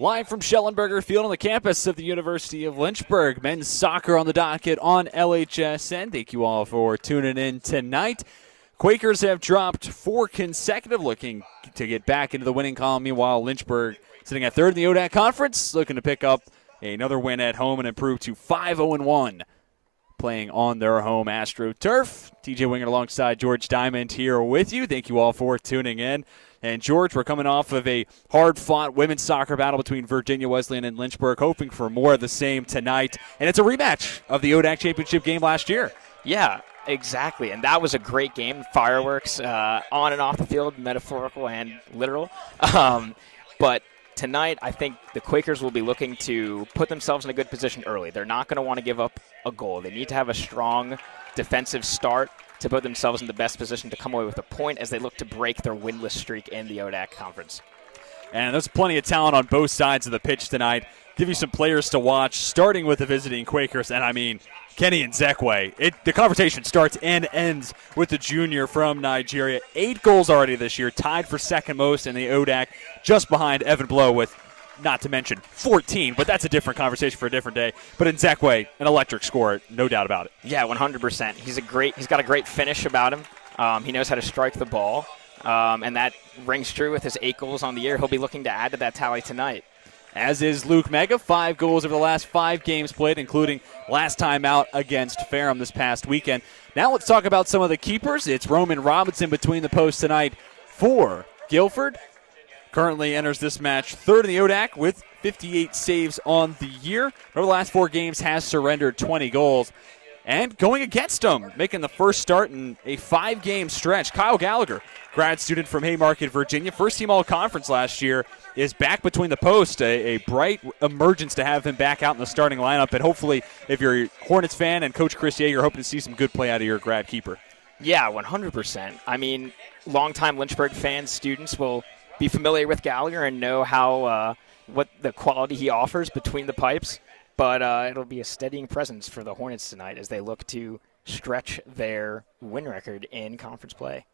Live from Schellenberger Field on the campus of the University of Lynchburg. Men's soccer on the docket on LHSN. Thank you all for tuning in tonight. Quakers have dropped 4 consecutive, looking to get back into the winning column. Meanwhile, Lynchburg sitting at third in the ODAC Conference, looking to pick up another win at home and improve to 5-0-1, playing on their home AstroTurf. TJ Winger alongside George Diamond here with you. Thank you all for tuning in. And, George, we're coming off of a hard-fought women's soccer battle between Virginia Wesleyan and Lynchburg, hoping for more of the same tonight. And it's a rematch of the ODAC championship game last year. Yeah, exactly. And that was a great game. Fireworks on and off the field, metaphorical and literal. But tonight, I think the Quakers will be looking to put themselves in a good position early. They're not going to want to give up a goal. They need to have a strong defensive start to put themselves in the best position to come away with a point as they look to break their winless streak in the ODAC Conference. And there's plenty of talent on both sides of the pitch tonight. Give you some players to watch, starting with the visiting Quakers. And, I mean, Kenny Nzekwe. The conversation starts and ends with the junior from Nigeria. 8 goals already this year, tied for second most in the ODAC, just behind Evan Blow with, not to mention, 14. But that's a different conversation for a different day. But Nzekwe, an electric scorer, no doubt about it. Yeah, 100%. He's got a great finish about him. He knows how to strike the ball. And that rings true with his 8 goals on the year. He'll be looking to add to that tally tonight. As is Luke Mega, 5 goals over the last 5 games played, including last time out against Ferrum this past weekend. Now let's talk about some of the keepers. It's Roman Robinson between the posts tonight for Guilford. Currently enters this match third in the ODAC with 58 saves on the year. Over the last 4 games has surrendered 20 goals. And going against him, making the first start in a 5-game stretch, Kyle Gallagher, grad student from Haymarket, Virginia, first team all-conference last year, is back between the posts. A bright emergence to have him back out in the starting lineup. And hopefully, if you're a Hornets fan and Coach Chris Yeager, hoping to see some good play out of your grad keeper. Yeah, 100%. I mean, longtime Lynchburg fans, students will be familiar with Gallagher and know how what the quality he offers between the pipes. But it'll be a steadying presence for the Hornets tonight as they look to stretch their win record in conference play.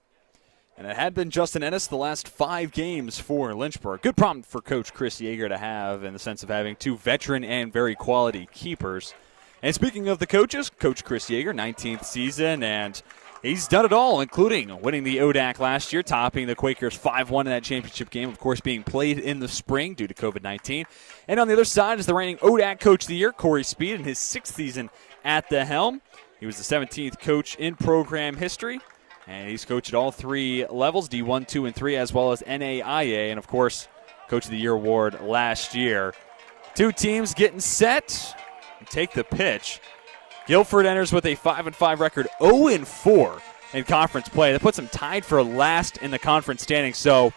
And it had been Justin Ennis the last 5 games for Lynchburg. Good problem for Coach Chris Yeager to have in the sense of having 2 veteran and very quality keepers. And speaking of the coaches, Coach Chris Yeager, 19th season, and he's done it all, including winning the ODAC last year, topping the Quakers 5-1 in that championship game, of course being played in the spring due to COVID-19. And on the other side is the reigning ODAC Coach of the Year, Corey Speed, in his 6th season at the helm. He was the 17th coach in program history, and he's coached at all 3 levels, D1, 2, and 3, as well as NAIA, and, of course, Coach of the Year award last year. 2 teams getting set and take the pitch. Guilford enters with a 5-5 record, 0-4 in conference play. That puts them tied for last in the conference standings. So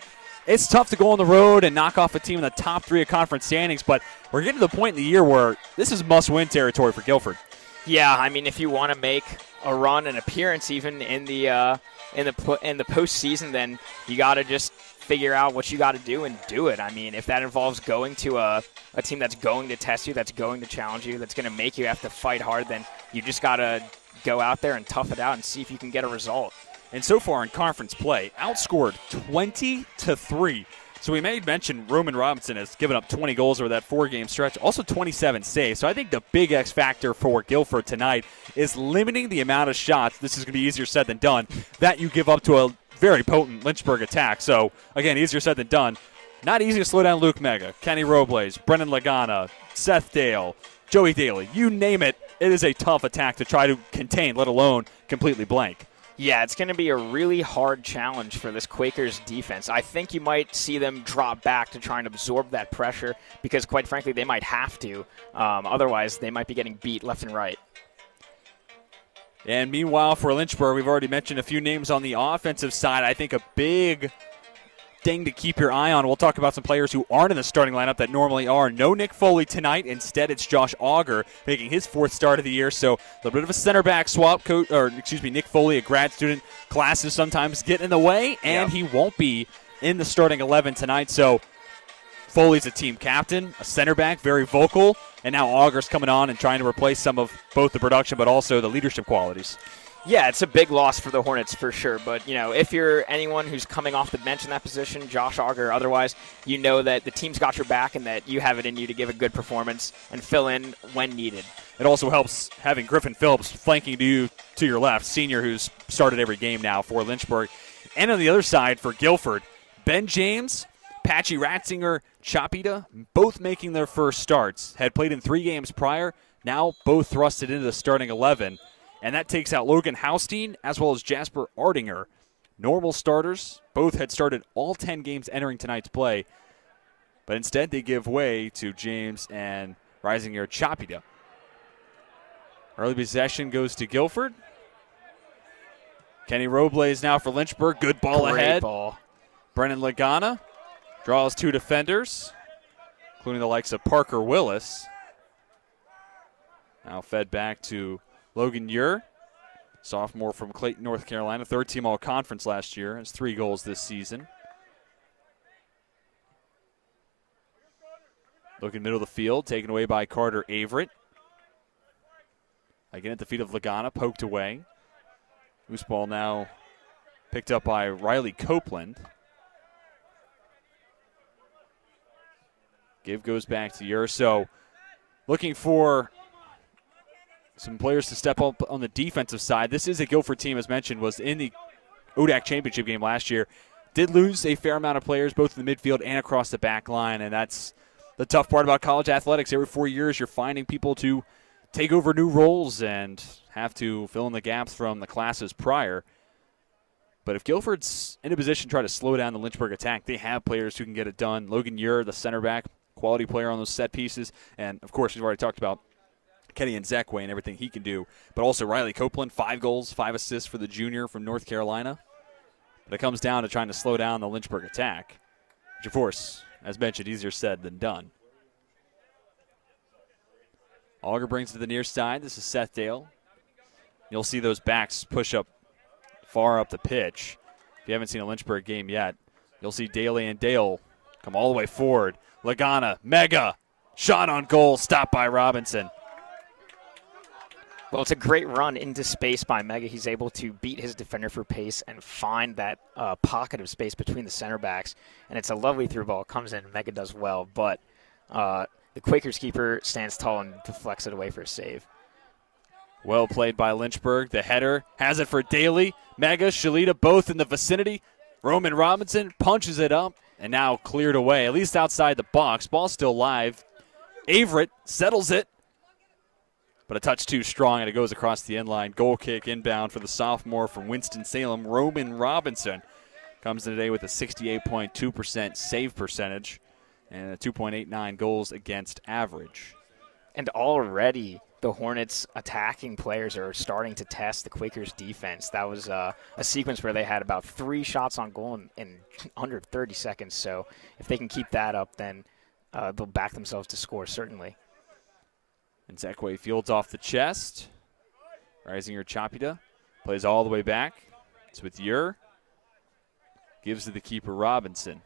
it's tough to go on the road and knock off a team in the top 3 of conference standings, but we're getting to the point in the year where this is must-win territory for Guilford. Yeah, I mean, if you want to make a run, an appearance even in the postseason, then you got to just figure out what you got to do and do it. I mean, if that involves going to a team that's going to test you, that's going to challenge you, that's going to make you have to fight hard, then you just got to go out there and tough it out and see if you can get a result. And so far in conference play, outscored 20-3. So we may mention Roman Robinson has given up 20 goals over that 4-game stretch, also 27 saves. So I think the big X factor for Guilford tonight is limiting the amount of shots, this is going to be easier said than done, that you give up to a very potent Lynchburg attack. So, again, easier said than done. Not easy to slow down Luke Mega, Kenny Robles, Brennan Lagana, Seth Dale, Joey Daly. You name it, it is a tough attack to try to contain, let alone completely blank. Yeah, it's going to be a really hard challenge for this Quakers defense. I think you might see them drop back to try and absorb that pressure because, quite frankly, they might have to. Otherwise, they might be getting beat left and right. And meanwhile, for Lynchburg, we've already mentioned a few names on the offensive side. I think a big thing to keep your eye on. We'll talk about some players who aren't in the starting lineup that normally are. No Nick Foley tonight. Instead, it's Josh Auger making his 4th start of the year. So a little bit of a center back swap. Nick Foley, a grad student. Classes sometimes get in the way, and he won't be in the starting 11 tonight. So Foley's a team captain, a center back, very vocal. And now Auger's coming on and trying to replace some of both the production but also the leadership qualities. Yeah, it's a big loss for the Hornets for sure. But, you know, if you're anyone who's coming off the bench in that position, Josh Auger or otherwise, you know that the team's got your back and that you have it in you to give a good performance and fill in when needed. It also helps having Griffin Phillips flanking you to your left, senior who's started every game now for Lynchburg. And on the other side for Guilford, Ben James, Patchy Ratzinger, Chapita, both making their first starts. Had played in 3 games prior, now both thrusted into the starting 11. And that takes out Logan Haustein as well as Jasper Ardinger. Normal starters, both had started all 10 games entering tonight's play. But instead they give way to James and Reisinger Chapita. Early possession goes to Guilford. Kenny Robles now for Lynchburg. Good ball ahead. Ball. Brennan Lagana draws 2 defenders, including the likes of Parker Willis. Now fed back to Logan Ure, sophomore from Clayton, North Carolina, 3rd-team All-Conference last year, has 3 goals this season. Looking middle of the field, taken away by Carter Averett. Again at the feet of Lagana, poked away. Loose ball now picked up by Riley Copeland. Give goes back to Ure. So looking for some players to step up on the defensive side. This is a Guilford team, as mentioned, was in the ODAC championship game last year. Did lose a fair amount of players, both in the midfield and across the back line, and that's the tough part about college athletics. Every 4 years, you're finding people to take over new roles and have to fill in the gaps from the classes prior. But if Guilford's in a position to try to slow down the Lynchburg attack, they have players who can get it done. Logan Ure, the center back, quality player on those set pieces. And, of course, we've already talked about Kenny and Zekwe and everything he can do. But also Riley Copeland, 5 goals, 5 assists for the junior from North Carolina. But it comes down to trying to slow down the Lynchburg attack, which, of course, as mentioned, easier said than done. Auger brings it to the near side. This is Seth Dale. You'll see those backs push up far up the pitch. If you haven't seen a Lynchburg game yet, you'll see Daly and Dale come all the way forward. Lagana, mega, shot on goal, stopped by Robinson. Well, it's a great run into space by Mega. He's able to beat his defender for pace and find that pocket of space between the center backs. And it's a lovely through ball. Comes in, Mega does well. But the Quakers keeper stands tall and deflects it away for a save. Well played by Lynchburg. The header has it for Daly. Mega, Shalita, both in the vicinity. Roman Robinson punches it up and now cleared away, at least outside the box. Ball still live. Averett settles it, but a touch too strong, and it goes across the end line. Goal kick inbound for the sophomore from Winston-Salem, Roman Robinson. Comes in today with a 68.2% save percentage and a 2.89 goals against average. And already the Hornets attacking players are starting to test the Quakers defense. That was a sequence where they had about 3 shots on goal in under 30 seconds. So if they can keep that up, then they'll back themselves to score, certainly. And Zekwe fields off the chest. Reisinger Chapita plays all the way back. It's with Ure. Gives to the keeper, Robinson.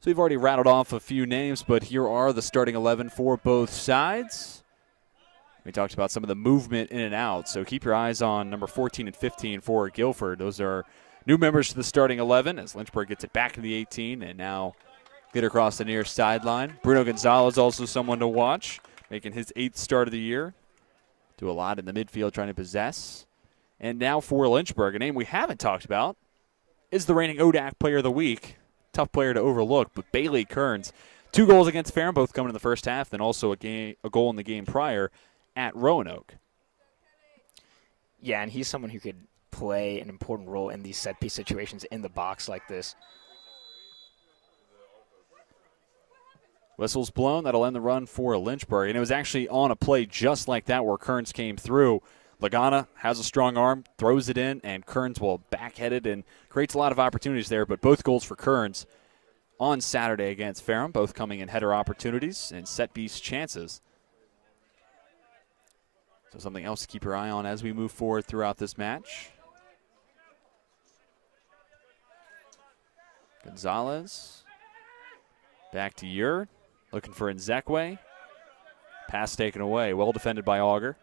So we've already rattled off a few names, but here are the starting 11 for both sides. We talked about some of the movement in and out, so keep your eyes on number 14 and 15 for Guilford. Those are new members to the starting 11 as Lynchburg gets it back to the 18 and now get across the near sideline. Bruno Gonzalez also someone to watch, making his 8th start of the year. Do a lot in the midfield trying to possess. And now for Lynchburg, a name we haven't talked about is the reigning ODAC Player of the Week. Tough player to overlook, but Bailey Kearns. 2 goals against Ferrum, both coming in the first half, then also a goal in the game prior at Roanoke. Yeah, and he's someone who could play an important role in these set-piece situations in the box like this. Whistle's blown. That'll end the run for Lynchburg. And it was actually on a play just like that where Kearns came through. Lagana has a strong arm, throws it in, and Kearns will backhead it and creates a lot of opportunities there. But both goals for Kearns on Saturday against Ferrum, both coming in header opportunities and set-piece chances. So something else to keep your eye on as we move forward throughout this match. Gonzalez. Back to Ure. Looking for Nzekwe. Pass taken away. Well defended by Auger.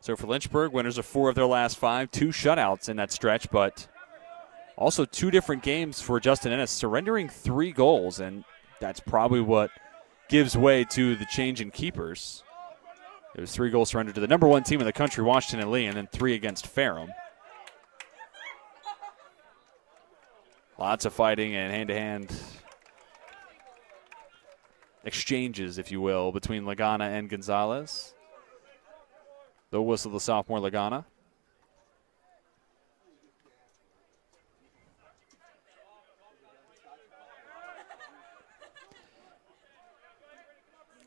So for Lynchburg, winners of 4 of their last 5, 2 shutouts in that stretch, but also 2 different games for Justin Ennis, surrendering 3 goals, and that's probably what gives way to the change in keepers. It was 3 goals surrendered to the number 1 team in the country, Washington and Lee, and then 3 against Ferrum. Lots of fighting and hand-to-hand exchanges, if you will, between Lagana and Gonzalez. They'll whistle the sophomore Lagana.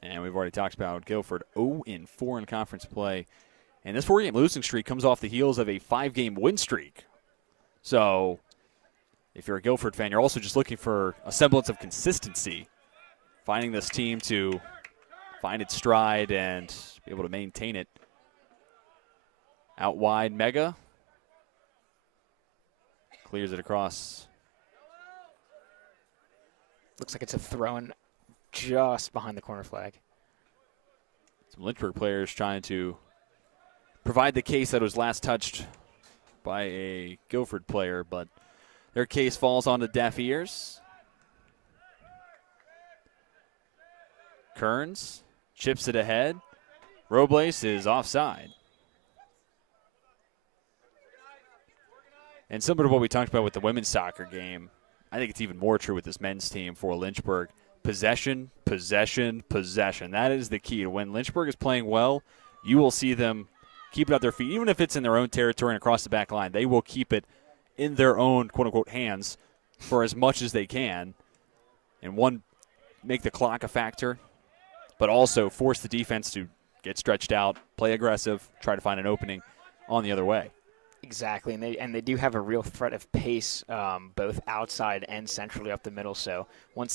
And we've already talked about Guilford 0-4 in conference play. And this 4-game losing streak comes off the heels of a 5-game win streak. So if you're a Guilford fan, you're also just looking for a semblance of consistency, finding this team to find its stride and be able to maintain it. Out wide, Mega clears it across. Looks like it's a throw-in just behind the corner flag. Some Lynchburg players trying to provide the case that was last touched by a Guilford player, but their case falls onto deaf ears. Kearns chips it ahead. Robles is offside. And similar to what we talked about with the women's soccer game, I think it's even more true with this men's team for Lynchburg. Possession, possession, possession. That is the key. When Lynchburg is playing well, you will see them keep it at their feet. Even if it's in their own territory and across the back line, they will keep it in their own, quote-unquote, hands for as much as they can. And make the clock a factor, but also force the defense to get stretched out, play aggressive, try to find an opening on the other way. Exactly, and they do have a real threat of pace, both outside and centrally up the middle. So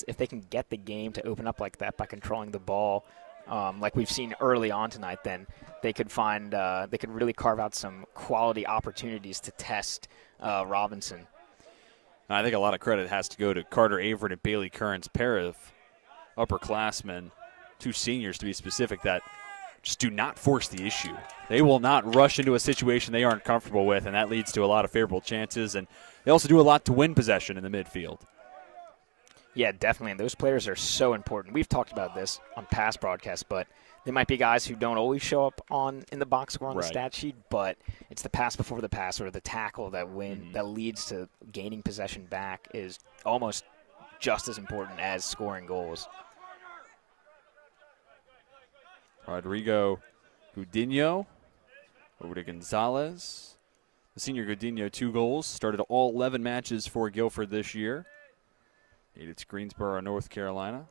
if they can get the game to open up like that by controlling the ball, like we've seen early on tonight, then they could really carve out some quality opportunities to test Robinson. I think a lot of credit has to go to Carter Averett and Bailey Kearns, pair of upperclassmen, 2 seniors to be specific, that just do not force the issue. They will not rush into a situation they aren't comfortable with, and that leads to a lot of favorable chances. And they also do a lot to win possession in the midfield. Yeah, definitely. And those players are so important. We've talked about this on past broadcasts, but they might be guys who don't always show up in the box score on the stat sheet, but it's the pass before the pass or the tackle that leads to gaining possession back is almost just as important as scoring goals. Rodrigo Gudinho over to Gonzalez. The senior Gudinho, 2 goals. Started all 11 matches for Guilford this year. Native to Greensboro, North Carolina.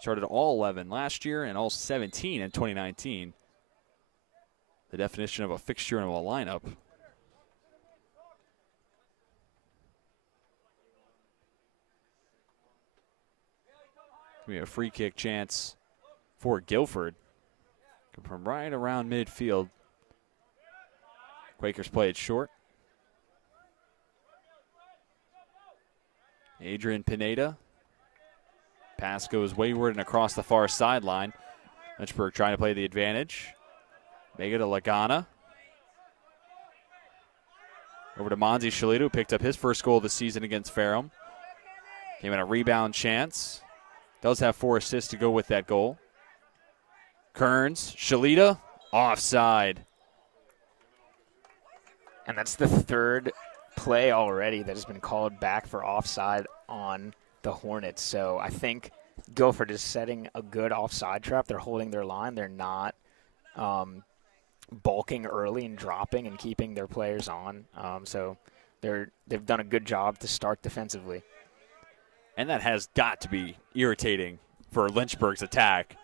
Started all 11 last year and all 17 in 2019. The definition of a fixture and of a lineup. We have a free kick chance for Guilford. From right around midfield. Quakers play it short. Adrian Pineda. Pass goes wayward and across the far sideline. Lynchburg trying to play the advantage. Mega to Lagana. Over to Monzi Shalito, who picked up his first goal of the season against Ferrum. Came in a rebound chance. Does have 4 assists to go with that goal. Kearns, Shalita, offside. And that's the 3rd play already that has been called back for offside on the Hornets. So I think Guilford is setting a good offside trap. They're holding their line. They're not bulking early and dropping and keeping their players on. So they've done a good job to start defensively. And that has got to be irritating for Lynchburg's attack.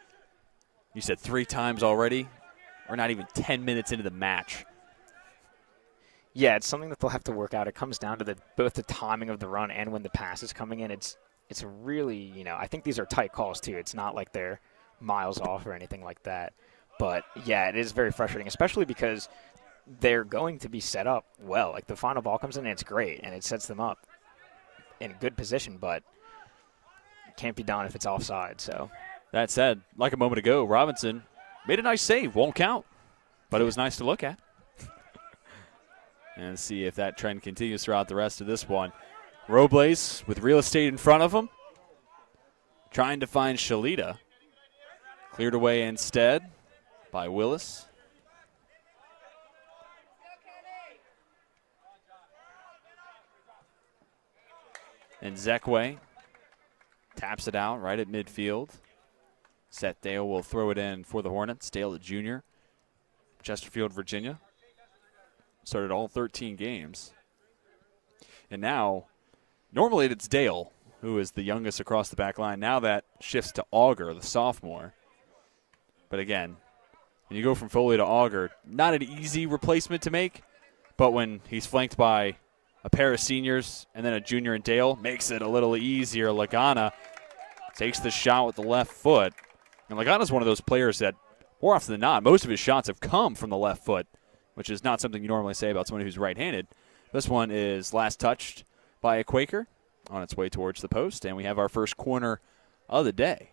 You said 3 times already? We're not even 10 minutes into the match. Yeah, it's something that they'll have to work out. It comes down to both the timing of the run and when the pass is coming in. It's really, I think these are tight calls too. It's not like they're miles off or anything like that. But, yeah, it is very frustrating, especially because they're going to be set up well. Like, the final ball comes in and it's great, and it sets them up in good position. But can't be done if it's offside. So that said, like a moment ago, Robinson made a nice save. Won't count, but it was nice to look at. And see if that trend continues throughout the rest of this one. Robles with real estate in front of him, trying to find Shalita. Cleared away instead by Willis. And Zekwe taps it out right at midfield. Seth Dale will throw it in for the Hornets. Dale, a junior, Chesterfield, Virginia. Started all 13 games. And now, normally it's Dale, who is the youngest across the back line. Now that shifts to Auger, the sophomore. But again, when you go from Foley to Auger, not an easy replacement to make. But when he's flanked by a pair of seniors and then a junior and Dale, makes it a little easier. Lagana takes the shot with the left foot. And Lagana's one of those players that, more often than not, most of his shots have come from the left foot, which is not something you normally say about someone who's right-handed. This one is last touched by a Quaker on its way towards the post, and we have our first corner of the day.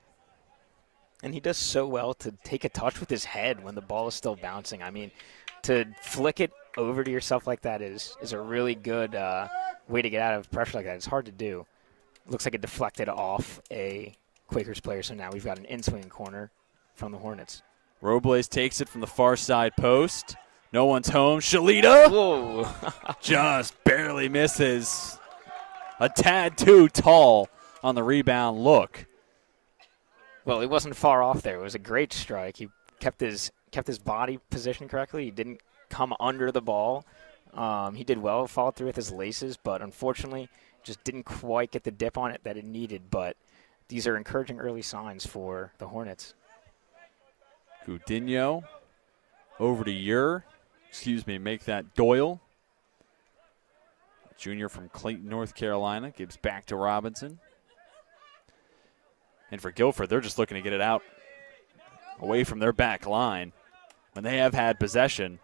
And he does so well to take a touch with his head when the ball is still bouncing. I mean, to flick it over to yourself like that is a really good way to get out of pressure like that. It's hard to do. Looks like it deflected off a Quakers player, so now we've got an in-swing corner from the Hornets. Robles takes it from the far side post. No one's home. Shalita Whoa. just barely misses. A tad too tall on the rebound look. Well, he wasn't far off there. It was a great strike. He kept his body positioned correctly. He didn't come under the ball. He did well, followed through with his laces, but unfortunately just didn't quite get the dip on it that it needed. But these are encouraging early signs for the Hornets. Coutinho over to make that Doyle. Junior from Clayton, North Carolina, gives back to Robinson. And for Guilford, they're just looking to get it out away from their back line. When they have had possession,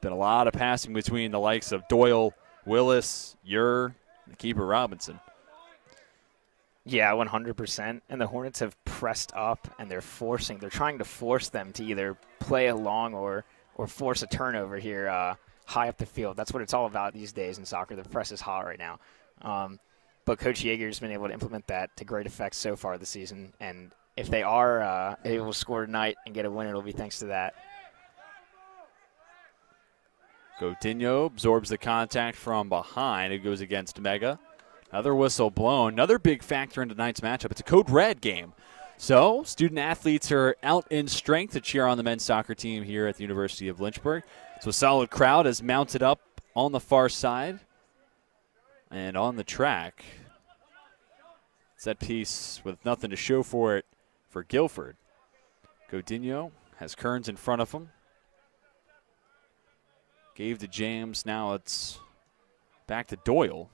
been a lot of passing between the likes of Doyle, Willis, and the keeper Robinson. Yeah, 100%. And the Hornets have pressed up, and they're trying to force them to either play along or force a turnover here high up the field. That's what it's all about these days in soccer. The press is hot right now. But Coach Yeager's been able to implement that to great effect so far this season. And if they are able to score tonight and get a win, it'll be thanks to that. Coutinho absorbs the contact from behind. It goes against Mega. Another whistle blown. Another big factor in tonight's matchup. It's a code red game. So student athletes are out in strength to cheer on the men's soccer team here at the University of Lynchburg. So a solid crowd is mounted up on the far side and on the track. Set piece with nothing to show for it for Guilford. Coutinho has Kearns in front of him. Gave to James. Now it's back to Doyle.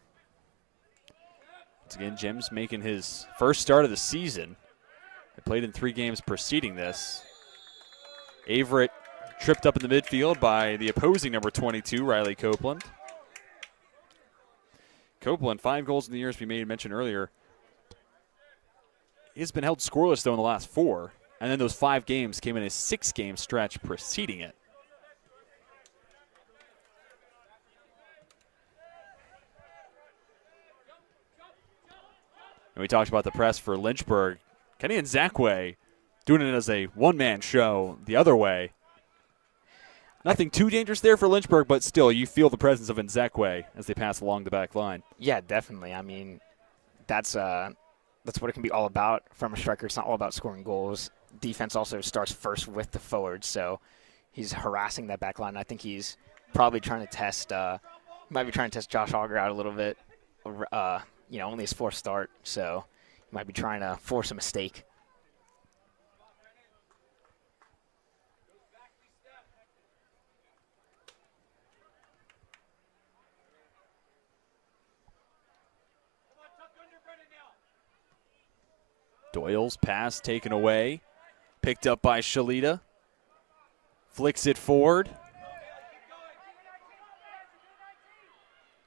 Once again, James making his first start of the season. They played in 3 games preceding this. Averett tripped up in the midfield by the opposing number 22, Riley Copeland. Copeland, 5 goals in the years we mentioned earlier. He's been held scoreless, though, in the last 4. And then those 5 games came in a 6-game stretch preceding it. And we talked about the press for Lynchburg. Kenny and Zakwe doing it as a one-man show the other way. Nothing too dangerous there for Lynchburg, but still you feel the presence of Nzekwe as they pass along the back line. Yeah, definitely. I mean, that's what it can be all about from a striker. It's not all about scoring goals. Defense also starts first with the forwards, so he's harassing that back line. I think he's probably trying to test Josh Auger out a little bit. Only his 4th start, so he might be trying to force a mistake. Doyle's pass taken away. Picked up by Shalita. Flicks it forward.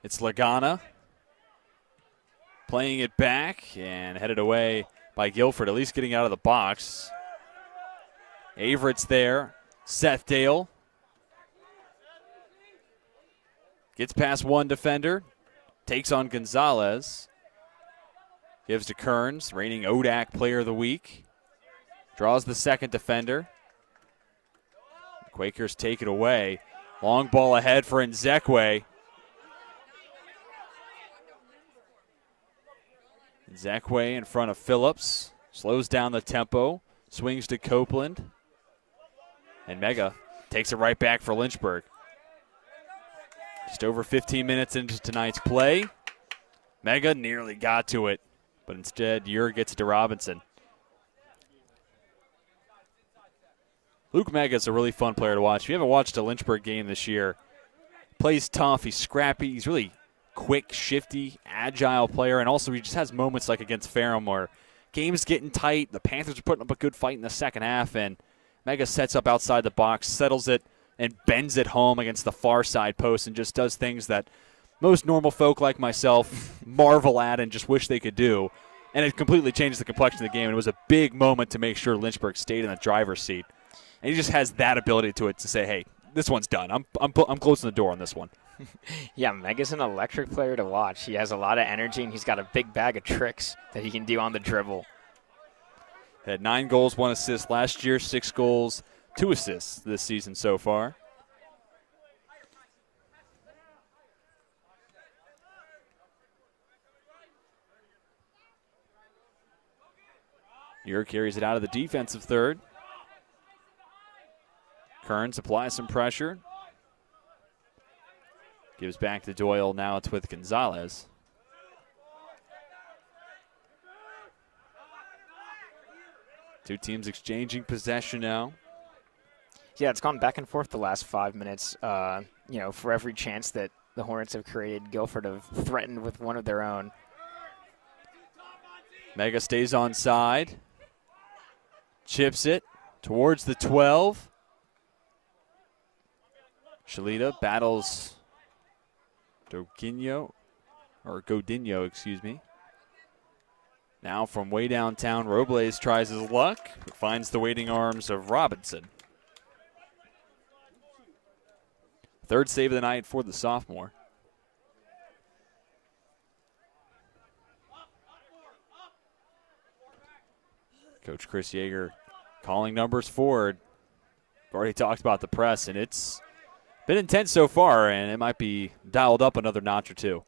It's Lagana. Playing it back and headed away by Guilford, at least getting out of the box. Averett's there. Seth Dale gets past one defender, takes on Gonzalez, gives to Kearns, reigning ODAC Player of the Week, draws the second defender. The Quakers take it away. Long ball ahead for Nzekwe. Nzekwe in front of Phillips, slows down the tempo, swings to Copeland, and Mega takes it right back for Lynchburg. Just over 15 minutes into tonight's play. Mega nearly got to it, but instead Ure gets it to Robinson. Luke Mega is a really fun player to watch. If you haven't watched a Lynchburg game this year, plays tough, he's scrappy, he's really quick, shifty, agile player, and also he just has moments like against Ferrum where game's getting tight, the Panthers are putting up a good fight in the second half, and Mega sets up outside the box, settles it, and bends it home against the far side post and just does things that most normal folk like myself marvel at and just wish they could do. And it completely changed the complexion of the game. And it was a big moment to make sure Lynchburg stayed in the driver's seat. And he just has that ability to say, hey, this one's done. I'm closing the door on this one. Yeah, Mega's an electric player to watch. He has a lot of energy, and he's got a big bag of tricks that he can do on the dribble. Had 9 goals, 1 assist last year, 6 goals, 2 assists this season so far. Ure carries it out of the defensive third. Kearns applies some pressure. Gives back to Doyle. Now it's with Gonzalez. Two teams exchanging possession now. Yeah, it's gone back and forth the last 5 minutes. For every chance that the Hornets have created, Guilford have threatened with one of their own. Mega stays on side. Chips it towards the 12. Shalita battles Godinho, excuse me. Now from way downtown, Robles tries his luck, but finds the waiting arms of Robinson. Third save of the night for the sophomore. Coach Chris Yeager calling numbers forward. We've already talked about the press, and it's been intense so far, and it might be dialed up another notch or two.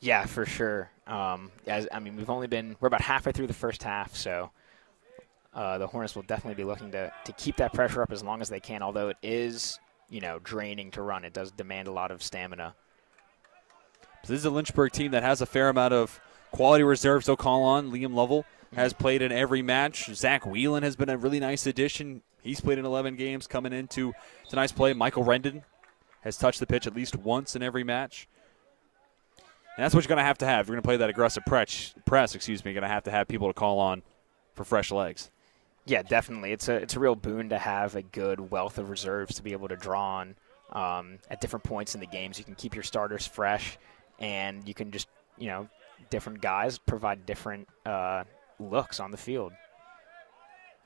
Yeah, for sure. We're about halfway through the first half, so the Hornets will definitely be looking to keep that pressure up as long as they can, although it is, draining to run. It does demand a lot of stamina. This is a Lynchburg team that has a fair amount of quality reserves they'll call on. Liam Lovell has played in every match. Zach Whelan has been a really nice addition. He's played in 11 games coming into tonight's play. Michael Rendon has touched the pitch at least once in every match. And that's what you're going to have. If you're going to play that aggressive press, you're going to have people to call on for fresh legs. Yeah, definitely. It's a real boon to have a good wealth of reserves to be able to draw on at different points in the games. You can keep your starters fresh, and you can just, different guys provide different looks on the field.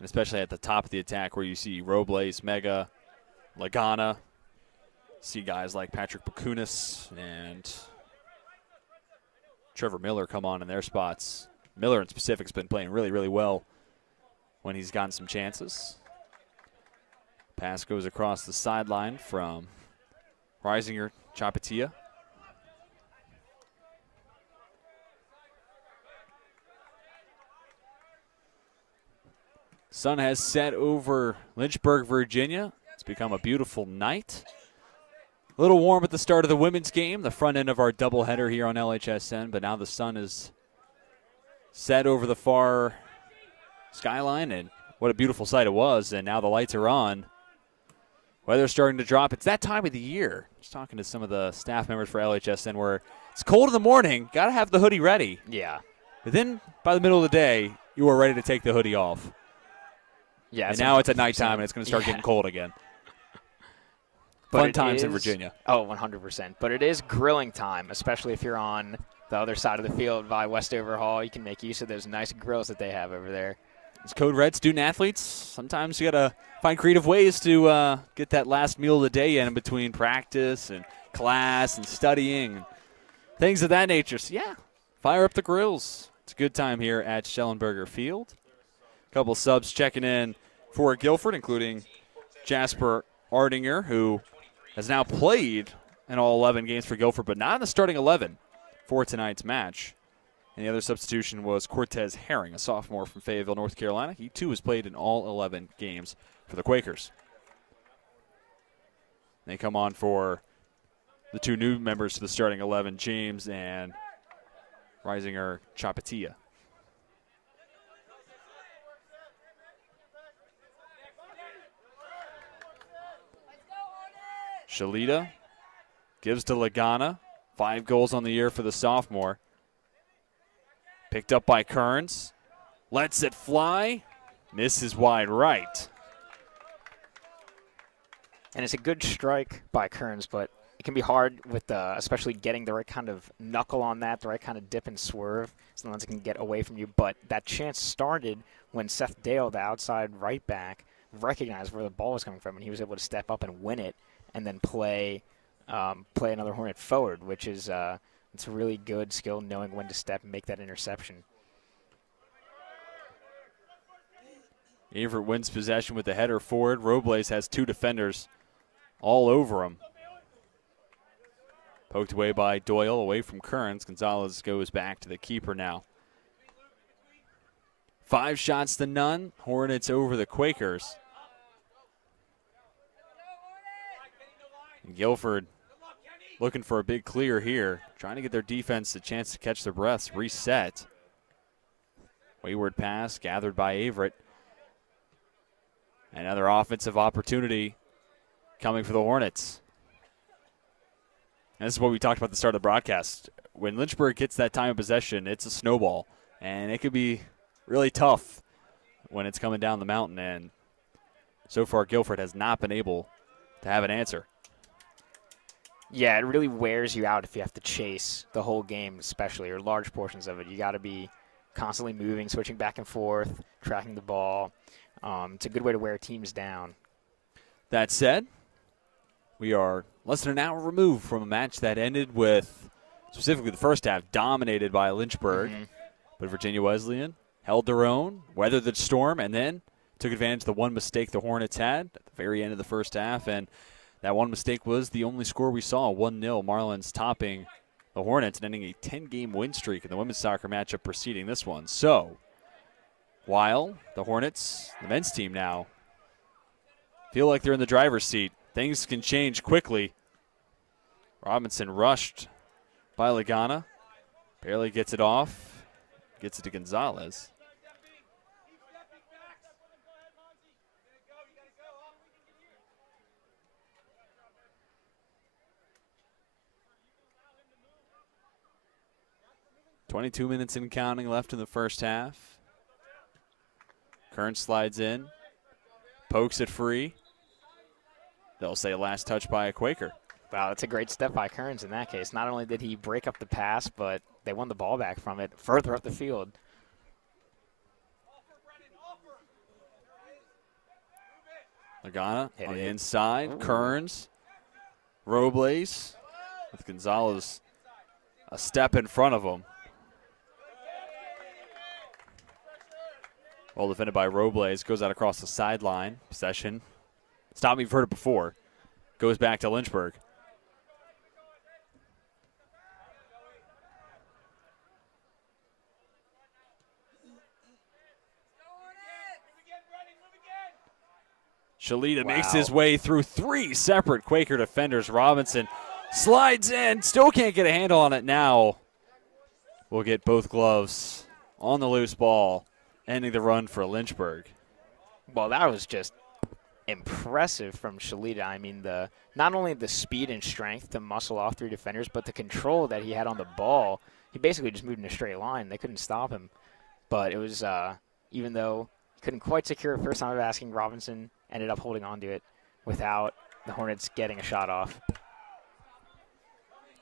And especially at the top of the attack where you see Robles, Mega, Lagana, see guys like Patrick Bakunis and Trevor Miller come on in their spots. Miller in specific has been playing really, really well when he's gotten some chances. Pass goes across the sideline from Reisinger Chapatia. Sun has set over Lynchburg, Virginia. It's become a beautiful night. A little warm at the start of the women's game, the front end of our doubleheader here on LHSN, but now the sun is set over the far skyline, and what a beautiful sight it was, and now the lights are on. Weather's starting to drop. It's that time of the year. Just talking to some of the staff members for LHSN where it's cold in the morning, got to have the hoodie ready. Yeah. But then by the middle of the day, you are ready to take the hoodie off. Yeah. And now it's at nighttime, and it's going to start getting cold again. Fun times in Virginia. Oh, 100%. But it is grilling time, especially if you're on the other side of the field by Westover Hall. You can make use of those nice grills that they have over there. As Code Red student athletes, sometimes you got to find creative ways to get that last meal of the day in between practice and class and studying and things of that nature. So, yeah, fire up the grills. It's a good time here at Schellenberger Field. A couple subs checking in for Guilford, including Jasper Ardinger, who has now played in all 11 games for Guilford, but not in the starting 11 for tonight's match. And the other substitution was Cortez Herring, a sophomore from Fayetteville, North Carolina. He, too, has played in all 11 games for the Quakers. They come on for the two new members to the starting 11, James and Reisinger Chapatia. Shalita gives to Lagana. 5 goals on the year for the sophomore. Picked up by Kearns. Lets it fly. Misses wide right. And it's a good strike by Kearns, but it can be hard with especially getting the right kind of knuckle on that, the right kind of dip and swerve, sometimes it can get away from you. But that chance started when Seth Dale, the outside right back, recognized where the ball was coming from, and he was able to step up and win it and then play another Hornet forward, which is it's a really good skill, knowing when to step and make that interception. Everett wins possession with the header forward. Robles has 2 defenders all over him. Poked away by Doyle, away from Kearns. Gonzalez goes back to the keeper now. 5 shots to none. Hornets over the Quakers. And Guilford looking for a big clear here, trying to get their defense a chance to catch their breaths, reset. Wayward pass gathered by Everett. Another offensive opportunity coming for the Hornets. And this is what we talked about at the start of the broadcast. When Lynchburg gets that time of possession, it's a snowball, and it could be really tough when it's coming down the mountain. And so far, Guilford has not been able to have an answer. Yeah, it really wears you out if you have to chase the whole game, especially, or large portions of it. You got to be constantly moving, switching back and forth, tracking the ball. It's a good way to wear teams down. That said, we are less than an hour removed from a match that ended with, specifically the first half, dominated by Lynchburg. Mm-hmm. But Virginia Wesleyan held their own, weathered the storm, and then took advantage of the one mistake the Hornets had at the very end of the first half. And that one mistake was the only score we saw, 1-0. Marlins topping the Hornets and ending a 10-game win streak in the women's soccer matchup preceding this one. So, while the Hornets, the men's team now, feel like they're in the driver's seat, things can change quickly. Robinson rushed by Lagana. Barely gets it off. Gets it to Gonzalez. .22 minutes and counting left in the first half. Kearns slides in. Pokes it free. They'll say last touch by a Quaker. Wow, that's a great step by Kearns in that case. Not only did he break up the pass, but they won the ball back from it further up the field. Lagana on the inside. Ooh. Kearns. Robles with Gonzalez a step in front of him. Well defended by Robles. Goes out across the sideline. Possession. Stop me, you've heard it before. Goes back to Lynchburg. Shalita makes his way through 3 separate Quaker defenders. Robinson slides in. Still can't get a handle on it now. We'll get both gloves on the loose ball, ending the run for Lynchburg. Well, that was just impressive from Shalita. I mean, not only the speed and strength to muscle off 3 defenders, but the control that he had on the ball. He basically just moved in a straight line. They couldn't stop him. But it was, even though he couldn't quite secure it first time of asking, Robinson ended up holding on to it without the Hornets getting a shot off.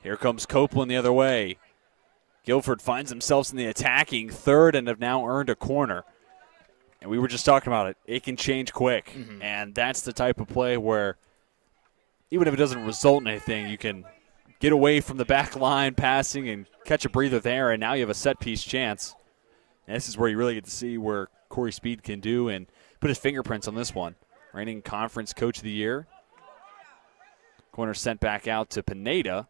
Here comes Copeland the other way. Guilford finds themselves in the attacking third and have now earned a corner. And we were just talking about it. It can change quick. Mm-hmm. And that's the type of play where even if it doesn't result in anything, you can get away from the back line passing and catch a breather there, and now you have a set-piece chance. And this is where you really get to see where Corey Speed can do and put his fingerprints on this one. Reigning Conference Coach of the Year. Corner sent back out to Pineda.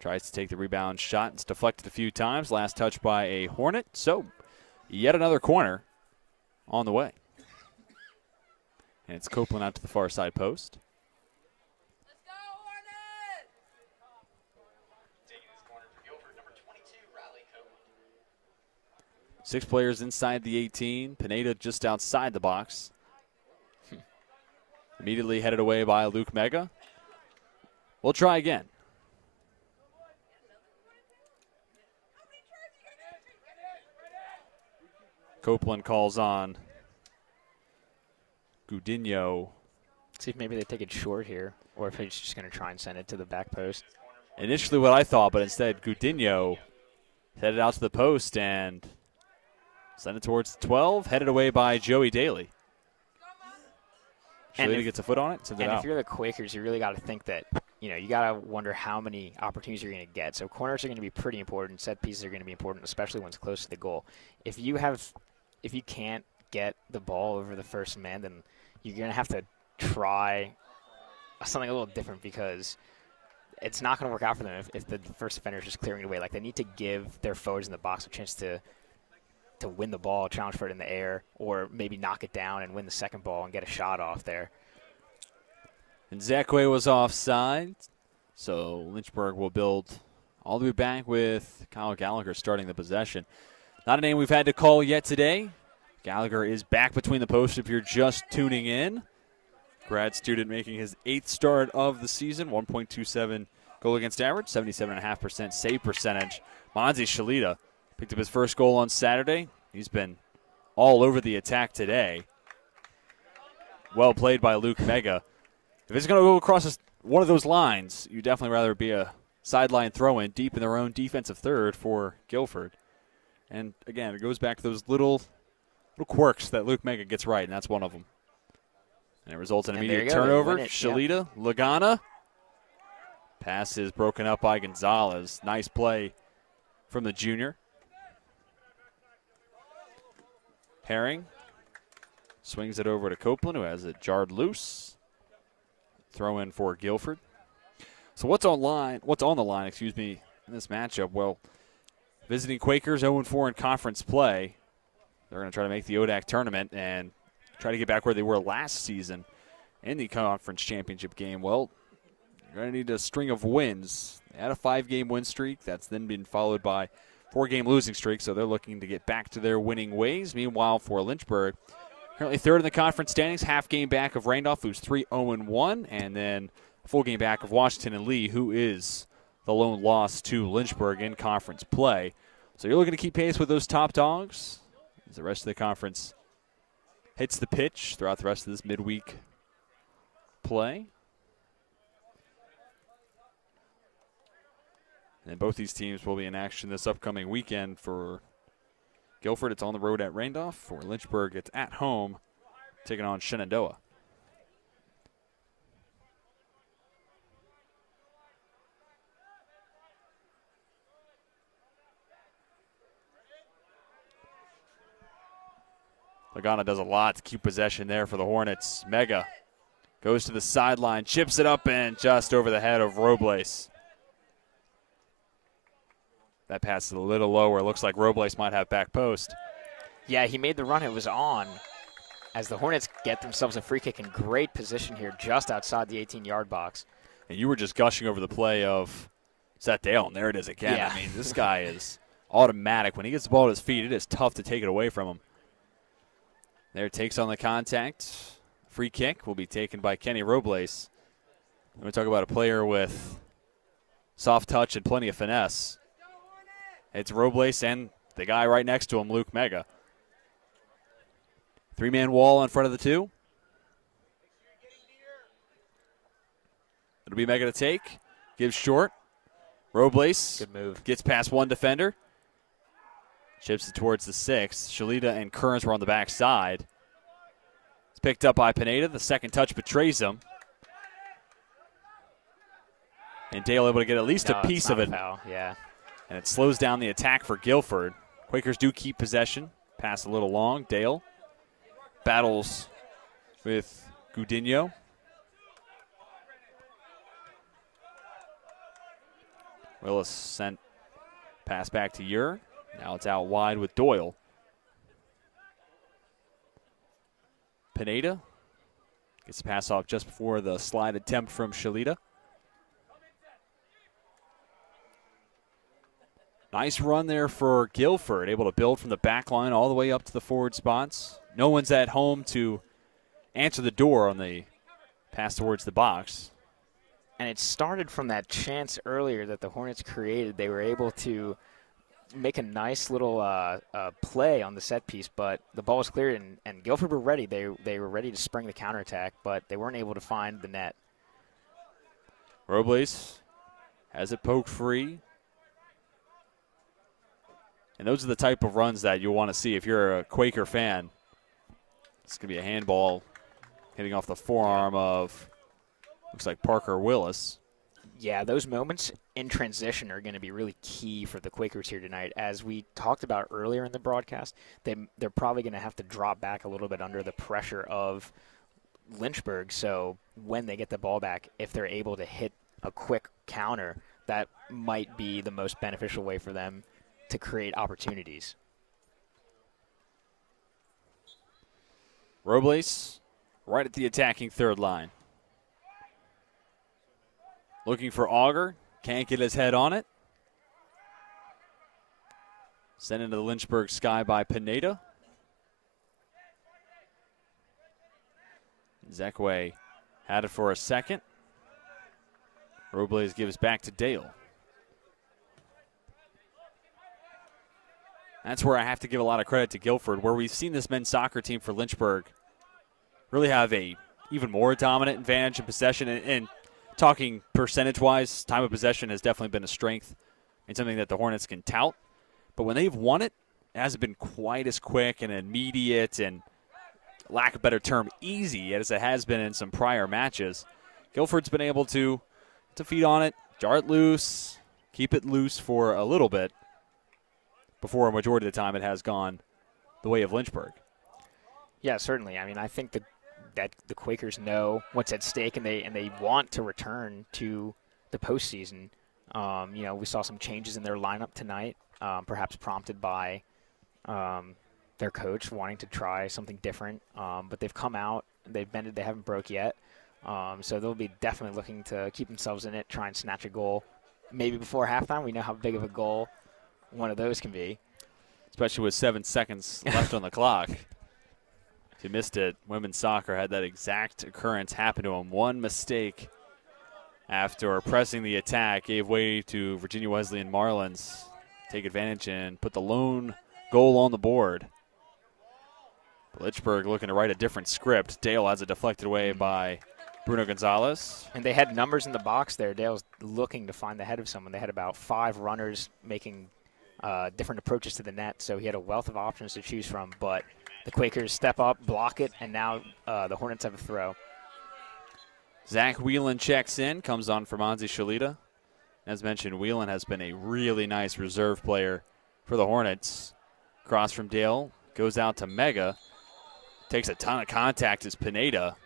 Tries to take the rebound shot. It's deflected a few times. Last touch by a Hornet. So yet another corner on the way. And it's Copeland out to the far side post. Let's go, Hornet! 6 players inside the 18. Pineda just outside the box. Immediately headed away by Luke Mega. We'll try again. Copeland calls on Gudinho. See if maybe they take it short here, or if he's just going to try and send it to the back post. Initially what I thought, but instead Gudinho headed out to the post and sent it towards the 12, headed away by Joey Daly. Shalita gets a foot on it, sends it out. And if you're the Quakers, you really got to think that, you got to wonder how many opportunities you're going to get. So corners are going to be pretty important. Set pieces are going to be important, especially when it's close to the goal. If you can't get the ball over the first man, then you're going to have to try something a little different, because it's not going to work out for them if the first defender is just clearing it away. Like, they need to give their forwards in the box a chance to win the ball, challenge for it in the air, or maybe knock it down and win the second ball and get a shot off there. And Zakwe was offside, so Lynchburg will build all the way back with Kyle Gallagher starting the possession. Not a name we've had to call yet today. Gallagher is back between the posts if you're just tuning in. Grad student making his 8th start of the season, 1.27 goal against average, 77.5% save percentage. Monzi Shalita picked up his first goal on Saturday. He's been all over the attack today. Well played by Luke Mega. If it's going to go across one of those lines, you'd definitely rather be a sideline throw-in deep in their own defensive third for Guilford. And, again, it goes back to those little quirks that Luke Mega gets right, and that's one of them. And it results in an immediate turnover. Shalita, Lagana. Pass is broken up by Gonzalez. Nice play from the junior. Herring swings it over to Copeland, who has it jarred loose. Throw in for Guilford. So what's on the line, in this matchup? Well, visiting Quakers 0-4 in conference play. They're going to try to make the ODAC tournament and try to get back where they were last season in the conference championship game. Well, you're going to need a string of wins. They had a 5-game win streak. That's then been followed by 4-game losing streak, so they're looking to get back to their winning ways. Meanwhile, for Lynchburg, currently 3rd in the conference standings, half game back of Randolph, who's 3-0-1, and then a full game back of Washington and Lee, who is the lone loss to Lynchburg in conference play. So you're looking to keep pace with those top dogs as the rest of the conference hits the pitch throughout the rest of this midweek play. And both these teams will be in action this upcoming weekend. For Guilford, it's on the road at Randolph. For Lynchburg, it's at home, taking on Shenandoah. Lagana does a lot to keep possession there for the Hornets. Mega goes to the sideline, chips it up, and just over the head of Robles. That pass is a little lower. It looks like Robles might have back post. Yeah, he made the run. It was on as the Hornets get themselves a free kick in great position here just outside the 18-yard box. And you were just gushing over the play of Seth Dale, and there it is again. Yeah. I mean, this guy is automatic. When he gets the ball at his feet, it is tough to take it away from him. There, takes on the contact. Free kick will be taken by Kenny Robles. Let me talk about a player with soft touch and plenty of finesse. It's Robles and the guy right next to him, Luke Mega. 3-man wall in front of the 2. It'll be Mega to take. Gives short. Robles Good move. gets past one defender. Chips it towards the 6. Shalita and Kearns were on the backside. It's picked up by Pineda. The second touch betrays him. And Dale able to get at least a piece of it. Foul. Yeah. And it slows down the attack for Guilford. Quakers do keep possession. Pass a little long. Dale battles with Gudinho. Willis sent pass back to Ure. Now it's out wide with Doyle. Pineda gets the pass off just before the slide attempt from Shalita. Nice run there for Guilford, able to build from the back line all the way up to the forward spots. No one's at home to answer the door on the pass towards the box. And it started from that chance earlier that the Hornets created. They were able to make a nice little play on the set piece, but the ball was cleared, and Guilford were ready. They were ready to spring the counterattack, but they weren't able to find the net. Robles has it poked free. And those are the type of runs that you'll want to see if you're a Quaker fan. It's going to be a handball hitting off the forearm of, looks like Parker Willis. Yeah, those moments in transition are going to be really key for the Quakers here tonight. As we talked about earlier in the broadcast, they're probably going to have to drop back a little bit under the pressure of Lynchburg. So when they get the ball back, if they're able to hit a quick counter, that might be the most beneficial way for them to create opportunities. Robles right at the attacking third line. Looking for Auger. Can't get his head on it. Sent into the Lynchburg sky by Pineda. Zekwe had it for a second. Robles gives back to Dale. That's where I have to give a lot of credit to Guilford, where we've seen this men's soccer team for Lynchburg really have a even more dominant advantage in possession. And talking percentage-wise, time of possession has definitely been a strength and something that the Hornets can tout. But when they've won it, it hasn't been quite as quick and immediate and, lack of a better term, easy as it has been in some prior matches. Guilford's been able to feed on it, jar it loose, keep it loose for a little bit, before a majority of the time it has gone the way of Lynchburg. Yeah, certainly. I mean, I think that the Quakers know what's at stake, and they want to return to the postseason. We saw some changes in their lineup tonight, perhaps prompted by their coach wanting to try something different. But they've come out, they've bended, they haven't broke yet. So they'll be definitely looking to keep themselves in it, try and snatch a goal maybe before halftime. We know how big of a goal one of those can be. Especially with 7 seconds left on the clock. If you missed it, women's soccer had that exact occurrence happen to them. One mistake after pressing the attack gave way to Virginia Wesleyan Marlins. Take advantage and put the lone goal on the board. Lynchburg looking to write a different script. Dale has it deflected away by Bruno Gonzalez. And they had numbers in the box there. Dale's looking to find the head of someone. They had about 5 runners making different approaches to the net, so he had a wealth of options to choose from. But the Quakers step up, block it, and now the Hornets have a throw. Zach Whelan checks in, comes on for Monzi Shalita. As mentioned, Whelan has been a really nice reserve player for the Hornets. Cross from Dale, goes out to Mega. Takes a ton of contact as Pineda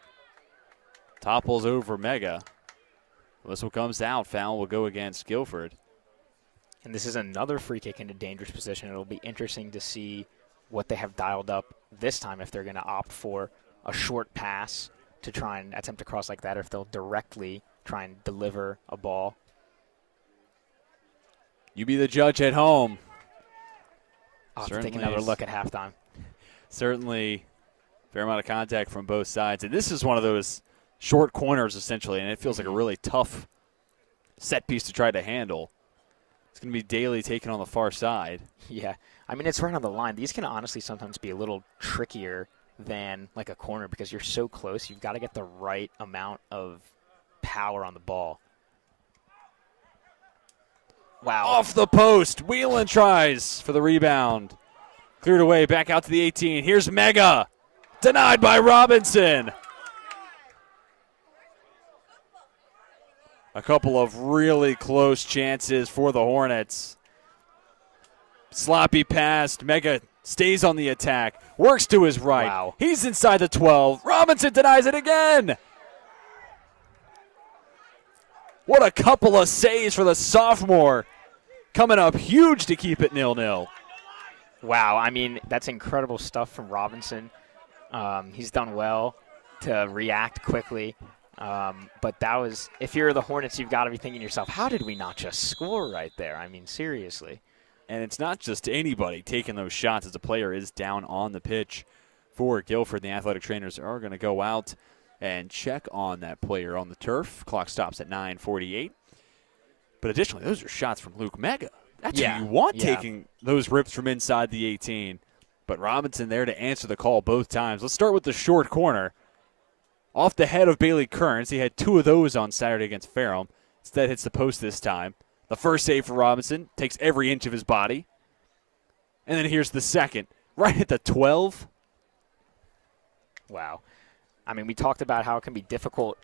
topples over Mega. Whistle comes out. Foul will go against Guilford. And this is another free kick in a dangerous position. It'll be interesting to see what they have dialed up this time, if they're going to opt for a short pass to try and attempt to cross like that, or if they'll directly try and deliver a ball. You be the judge at home. I'll have to take another look at halftime. Certainly fair amount of contact from both sides. And this is one of those short corners, essentially, and it feels like a really tough set piece to try to handle. It's going to be Daly taken on the far side. Yeah. I mean, it's right on the line. These can honestly sometimes be a little trickier than like a corner because you're so close. You've got to get the right amount of power on the ball. Wow. Off the post. Whelan tries for the rebound. Cleared away, back out to the 18. Here's Mega. Denied by Robinson. A couple of really close chances for the Hornets. Sloppy pass. Mega stays on the attack. Works to his right. Wow. He's inside the 12. Robinson denies it again. What a couple of saves for the sophomore. Coming up huge to keep it 0-0. Wow, I mean, that's incredible stuff from Robinson. He's done well to react quickly. But that was, if you're the Hornets, you've got to be thinking to yourself, how did we not just score right there? I mean, seriously. And it's not just anybody taking those shots as the player is down on the pitch for Guilford. The athletic trainers are going to go out and check on that player on the turf. Clock stops at 9:48. But additionally, those are shots from Luke Mega. That's who you want taking those rips from inside the 18. But Robinson there to answer the call both times. Let's start with the short corner. Off the head of Bailey Kearns. He had 2 of those on Saturday against Ferrum. Instead hits the post this time. The first save for Robinson. Takes every inch of his body. And then here's the second. Right at the 12. Wow. I mean, we talked about how it can be difficult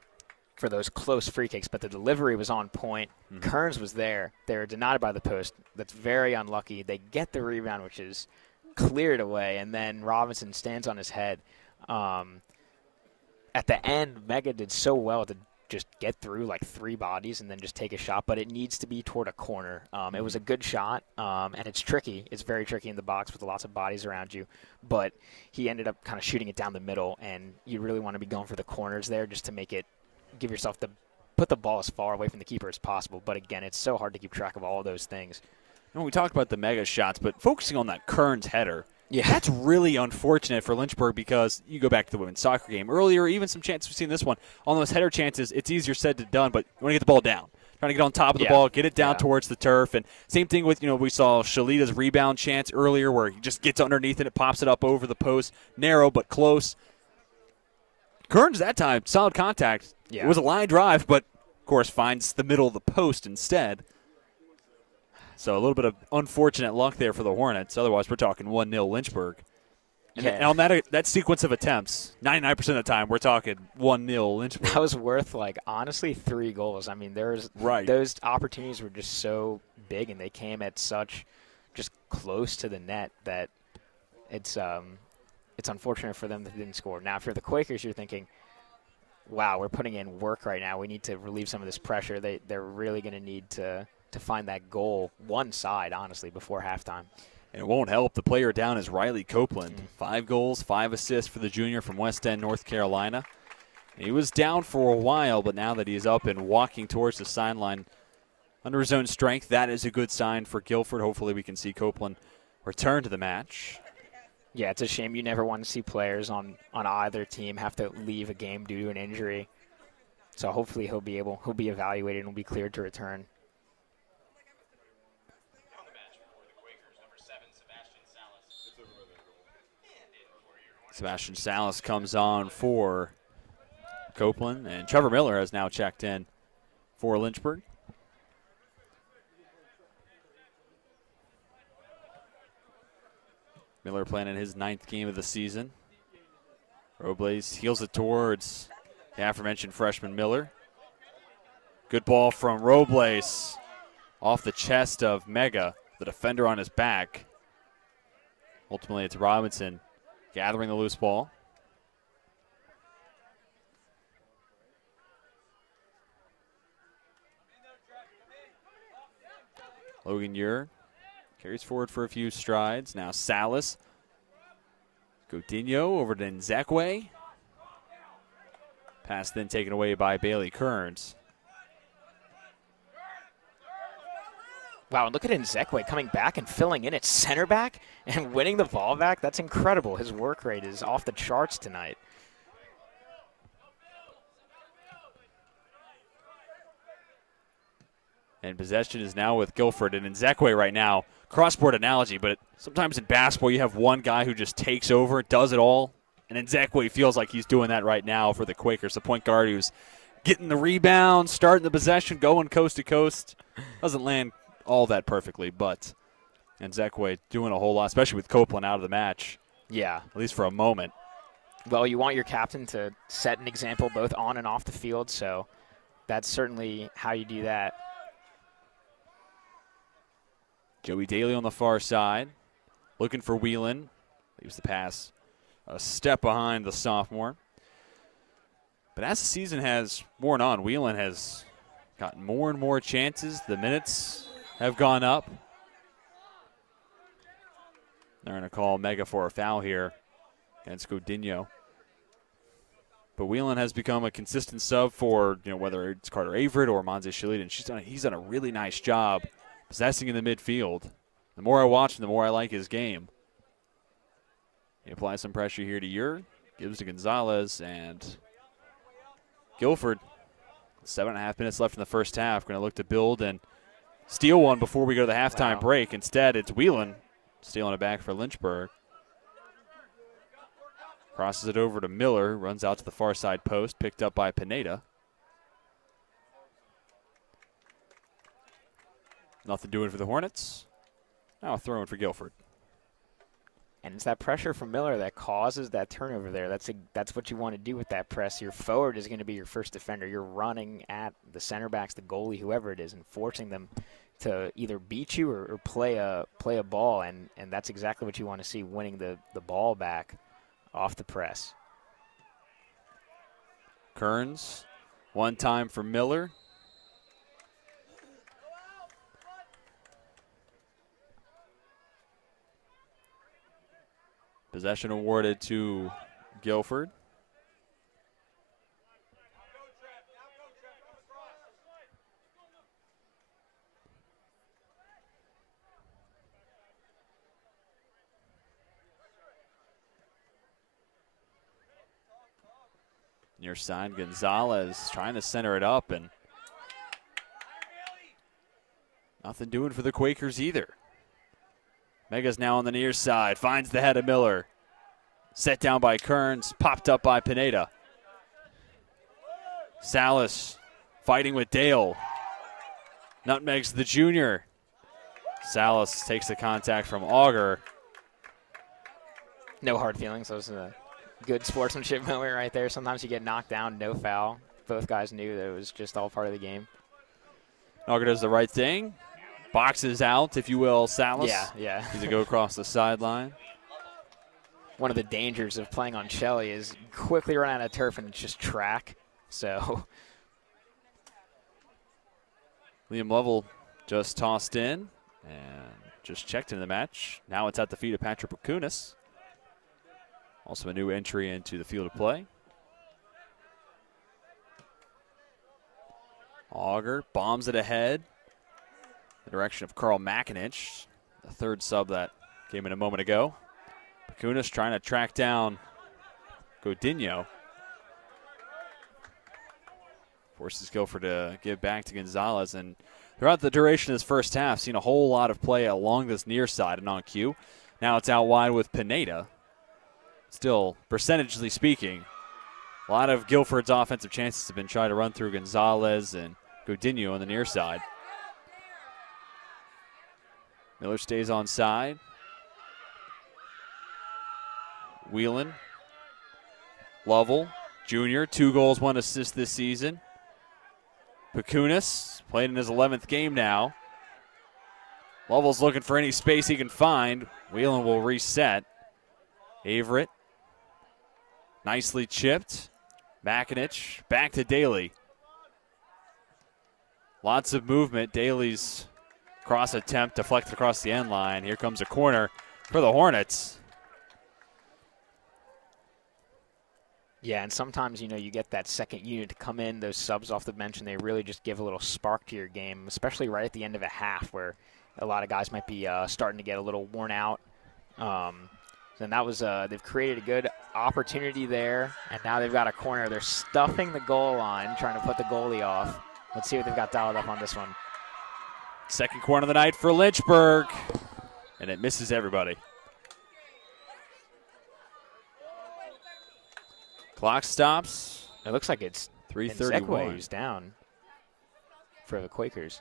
for those close free kicks, but the delivery was on point. Kearns was there. They were denied by the post. That's very unlucky. They get the rebound, which is cleared away, and then Robinson stands on his head. At the end, Mega did so well to just get through like 3 bodies and then just take a shot, but it needs to be toward a corner. It was a good shot, and it's tricky. It's very tricky in the box with lots of bodies around you, but he ended up kind of shooting it down the middle, and you really want to be going for the corners there just to make it, give yourself put the ball as far away from the keeper as possible. But again, it's so hard to keep track of all of those things. And we talked about the Mega shots, but focusing on that Kearns header, Yeah. that's really unfortunate for Lynchburg because you go back to the women's soccer game earlier, even some chances we've seen this one. On those header chances, it's easier said than done, but you want to get the ball down. Trying to get on top of the ball, get it down towards the turf. And same thing with, we saw Shalita's rebound chance earlier where he just gets underneath it pops it up over the post. Narrow but close. Kearns that time, solid contact. Yeah. It was a line drive, but, of course, finds the middle of the post instead. So a little bit of unfortunate luck there for the Hornets. Otherwise, we're talking 1-0 Lynchburg. And on that sequence of attempts, 99% of the time, we're talking 1-0 Lynchburg. That was worth, honestly, 3 goals. I mean, those opportunities were just so big, and they came at such just close to the net that it's unfortunate for them that they didn't score. Now, if you're the Quakers, you're thinking, wow, we're putting in work right now. We need to relieve some of this pressure. They're really going to need to find that goal one side, honestly, before halftime. And it won't help. The player down is Riley Copeland. 5 goals, 5 assists for the junior from West End, North Carolina. He was down for a while, but now that he's up and walking towards the sideline under his own strength, that is a good sign for Guilford. Hopefully we can see Copeland return to the match. Yeah, it's a shame. You never want to see players on either team have to leave a game due to an injury. So hopefully he'll be evaluated and will be cleared to return. Sebastian Salas comes on for Copeland, and Trevor Miller has now checked in for Lynchburg. Miller playing in his 9th game of the season. Robles heels it towards the aforementioned freshman Miller. Good ball from Robles off the chest of Mega, the defender on his back. Ultimately, it's Robinson gathering the loose ball. Logan Ure carries forward for a few strides. Now Salas. Coutinho over to Nzekwe. Pass then taken away by Bailey Kearns. Wow, and look at Nzekwe coming back and filling in at center back and winning the ball back. That's incredible. His work rate is off the charts tonight. And possession is now with Guilford. And Nzekwe right now, cross-board analogy, but sometimes in basketball you have one guy who just takes over, does it all. And Nzekwe feels like he's doing that right now for the Quakers, the point guard who's getting the rebound, starting the possession, going coast to coast. Doesn't land all that perfectly, but Nzekwe doing a whole lot, especially with Copeland out of the match, Yeah. at least for a moment. Well, you want your captain to set an example both on and off the field, so that's certainly how you do that. Joey Daly on the far side, looking for Whelan. Leaves the pass a step behind the sophomore. But as the season has worn on, Whelan has gotten more and more chances. The minutes have gone up. They're going to call Mega for a foul here against Godinho. But Whelan has become a consistent sub for, whether it's Carter Averett or Monze Shalit, and he's done a really nice job possessing in the midfield. The more I watch him, the more I like his game. He applies some pressure here to Ure, gives to Gonzalez, and Guilford. 7.5 minutes left in the first half. Going to look to build and steal one before we go to the halftime break. Instead, it's Whelan stealing it back for Lynchburg. Crosses it over to Miller, runs out to the far side post, picked up by Pineda. Nothing doing for the Hornets. Now throwing for Guilford. And it's that pressure from Miller that causes that turnover there. That's what you want to do with that press. Your forward is going to be your first defender. You're running at the center backs, the goalie, whoever it is, and forcing them to either beat you or play a ball. And that's exactly what you want to see, winning the ball back off the press. Kearns, one time for Miller. Possession awarded to Guilford. Near side, Gonzalez trying to center it up, and nothing doing for the Quakers either. Mega's now on the near side, finds the head of Miller. Set down by Kearns, popped up by Pineda. Salas fighting with Dale. Nutmegs the junior. Salas takes the contact from Auger. No hard feelings. That was a good sportsmanship moment right there. Sometimes you get knocked down, no foul. Both guys knew that it was just all part of the game. Auger does the right thing. Boxes out, if you will, Salas. Yeah. He's to go across the sideline. One of the dangers of playing on Shelley is quickly run out of turf and it's just track. So Liam Lovell just tossed in and just checked into the match. Now it's at the feet of Patrick Bakunis. Also a new entry into the field of play. Auger bombs it ahead. The direction of Carl Makinich, the third sub that came in a moment ago. Bakunis trying to track down Godinho. Forces Guilford to give back to Gonzalez. And throughout the duration of this first half, seen a whole lot of play along this near side and on cue. Now it's out wide with Pineda. Still, percentage-ly speaking, a lot of Guilford's offensive chances have been trying to run through Gonzalez and Godinho on the near side. Miller stays on side. Whelan. Lovell, junior, 2 goals, 1 assist this season. Bakunis, played in his 11th game now. Lovell's looking for any space he can find. Whelan will reset. Averett, nicely chipped. Makinich, back to Daly. Lots of movement. Daly's cross attempt deflected across the end line. Here comes a corner for the Hornets. Yeah, and sometimes, you get that second unit to come in, those subs off the bench, and they really just give a little spark to your game, especially right at the end of a half where a lot of guys might be starting to get a little worn out. And that was, they've created a good opportunity there, and now they've got a corner. They're stuffing the goal line, trying to put the goalie off. Let's see what they've got dialed up on this one. Second corner of the night for Lynchburg, and it misses everybody. Clock stops. It looks like it's 3:31. who's down for the Quakers.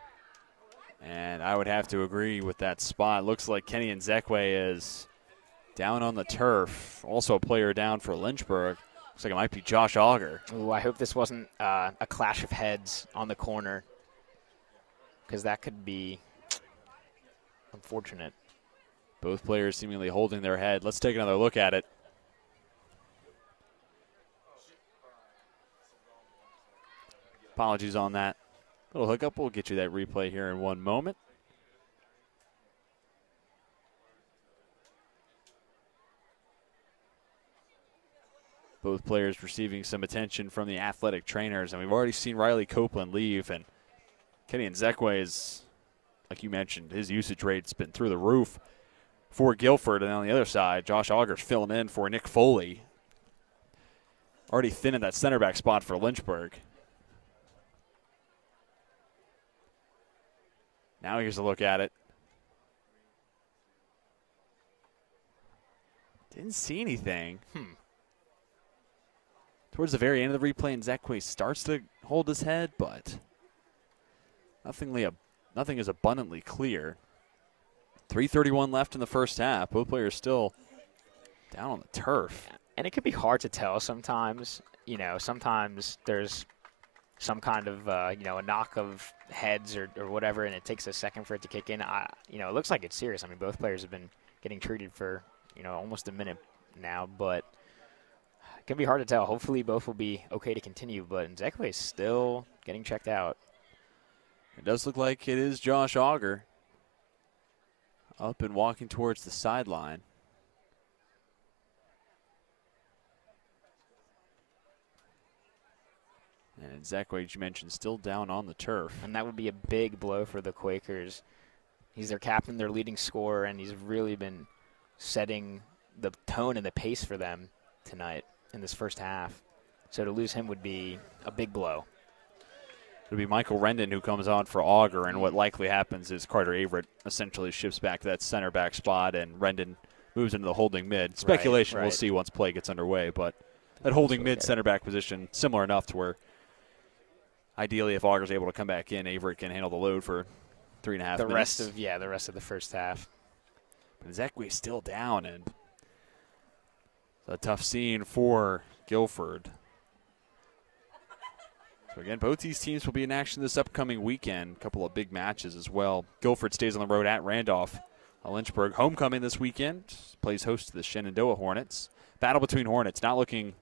And I would have to agree with that spot. Looks like Kenny Nzekwe is down on the turf. Also a player down for Lynchburg. Looks like it might be Josh Auger. Ooh, I hope this wasn't a clash of heads on the corner, because that could be unfortunate. Both players seemingly holding their head. Let's take another look at it. Apologies on that little hookup. We'll get you that replay here in one moment. Both players receiving some attention from the athletic trainers, and we've already seen Riley Copeland leave, and Kenny Nzekwe is, like you mentioned, his usage rate's been through the roof for Guilford. And on the other side, Josh Auger's filling in for Nick Foley. Already thin in that center back spot for Lynchburg. Now here's a look at it. Didn't see anything. Towards the very end of the replay, Nzekwe starts to hold his head, but nothing is abundantly clear. 3:31 left in the first half. Both players still down on the turf. And it can be hard to tell sometimes. You know, sometimes there's some kind of, a knock of heads or whatever, and it takes a second for it to kick in. It looks like it's serious. I mean, both players have been getting treated for, almost a minute now, but it can be hard to tell. Hopefully both will be okay to continue, but Nzekwe is still getting checked out. It does look like it is Josh Auger up and walking towards the sideline. And Nzekwe, as you mentioned, still down on the turf. And that would be a big blow for the Quakers. He's their captain, their leading scorer, and he's really been setting the tone and the pace for them tonight in this first half. So to lose him would be a big blow. It'll be Michael Rendon who comes on for Auger, and what likely happens is Carter Averett essentially shifts back to that center back spot, and Rendon moves into the holding mid. Speculation, right. We'll see once play gets underway, but that holding mid center back position, similar enough to where ideally if Auger's able to come back in, Averett can handle the load for 3.5 minutes. The rest of the first half. But Nzekwe still down, and it's a tough scene for Guilford. So again, both these teams will be in action this upcoming weekend. A couple of big matches as well. Guilford stays on the road at Randolph. Lynchburg homecoming this weekend. Plays host to the Shenandoah Hornets. Battle between Hornets. Not looking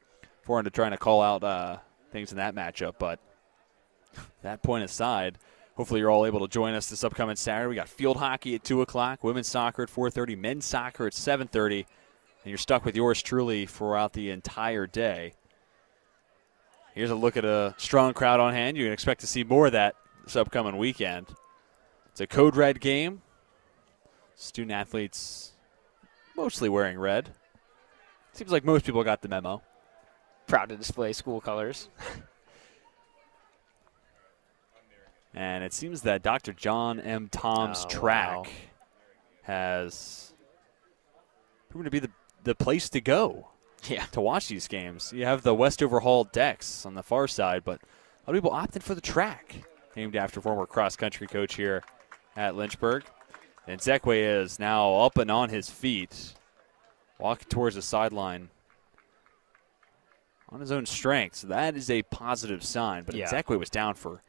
forward to trying to call out things in that matchup, but that point aside, hopefully you're all able to join us this upcoming Saturday. We got field hockey at 2 o'clock, women's soccer at 4:30, men's soccer at 7:30, and you're stuck with yours truly throughout the entire day. Here's a look at a strong crowd on hand. You can expect to see more of that this upcoming weekend. It's a code red game. Student athletes mostly wearing red. Seems like most people got the memo. Proud to display school colors. And it seems that Dr. John M. Tom's track has proven to be the place to go. Yeah. To watch these games. You have the Westover Hall decks on the far side, but a lot of people opted for the track, named after former cross-country coach here at Lynchburg. And Nzekwe is now up and on his feet, walking towards the sideline on his own strength. So that is a positive sign, but Nzekwe was down for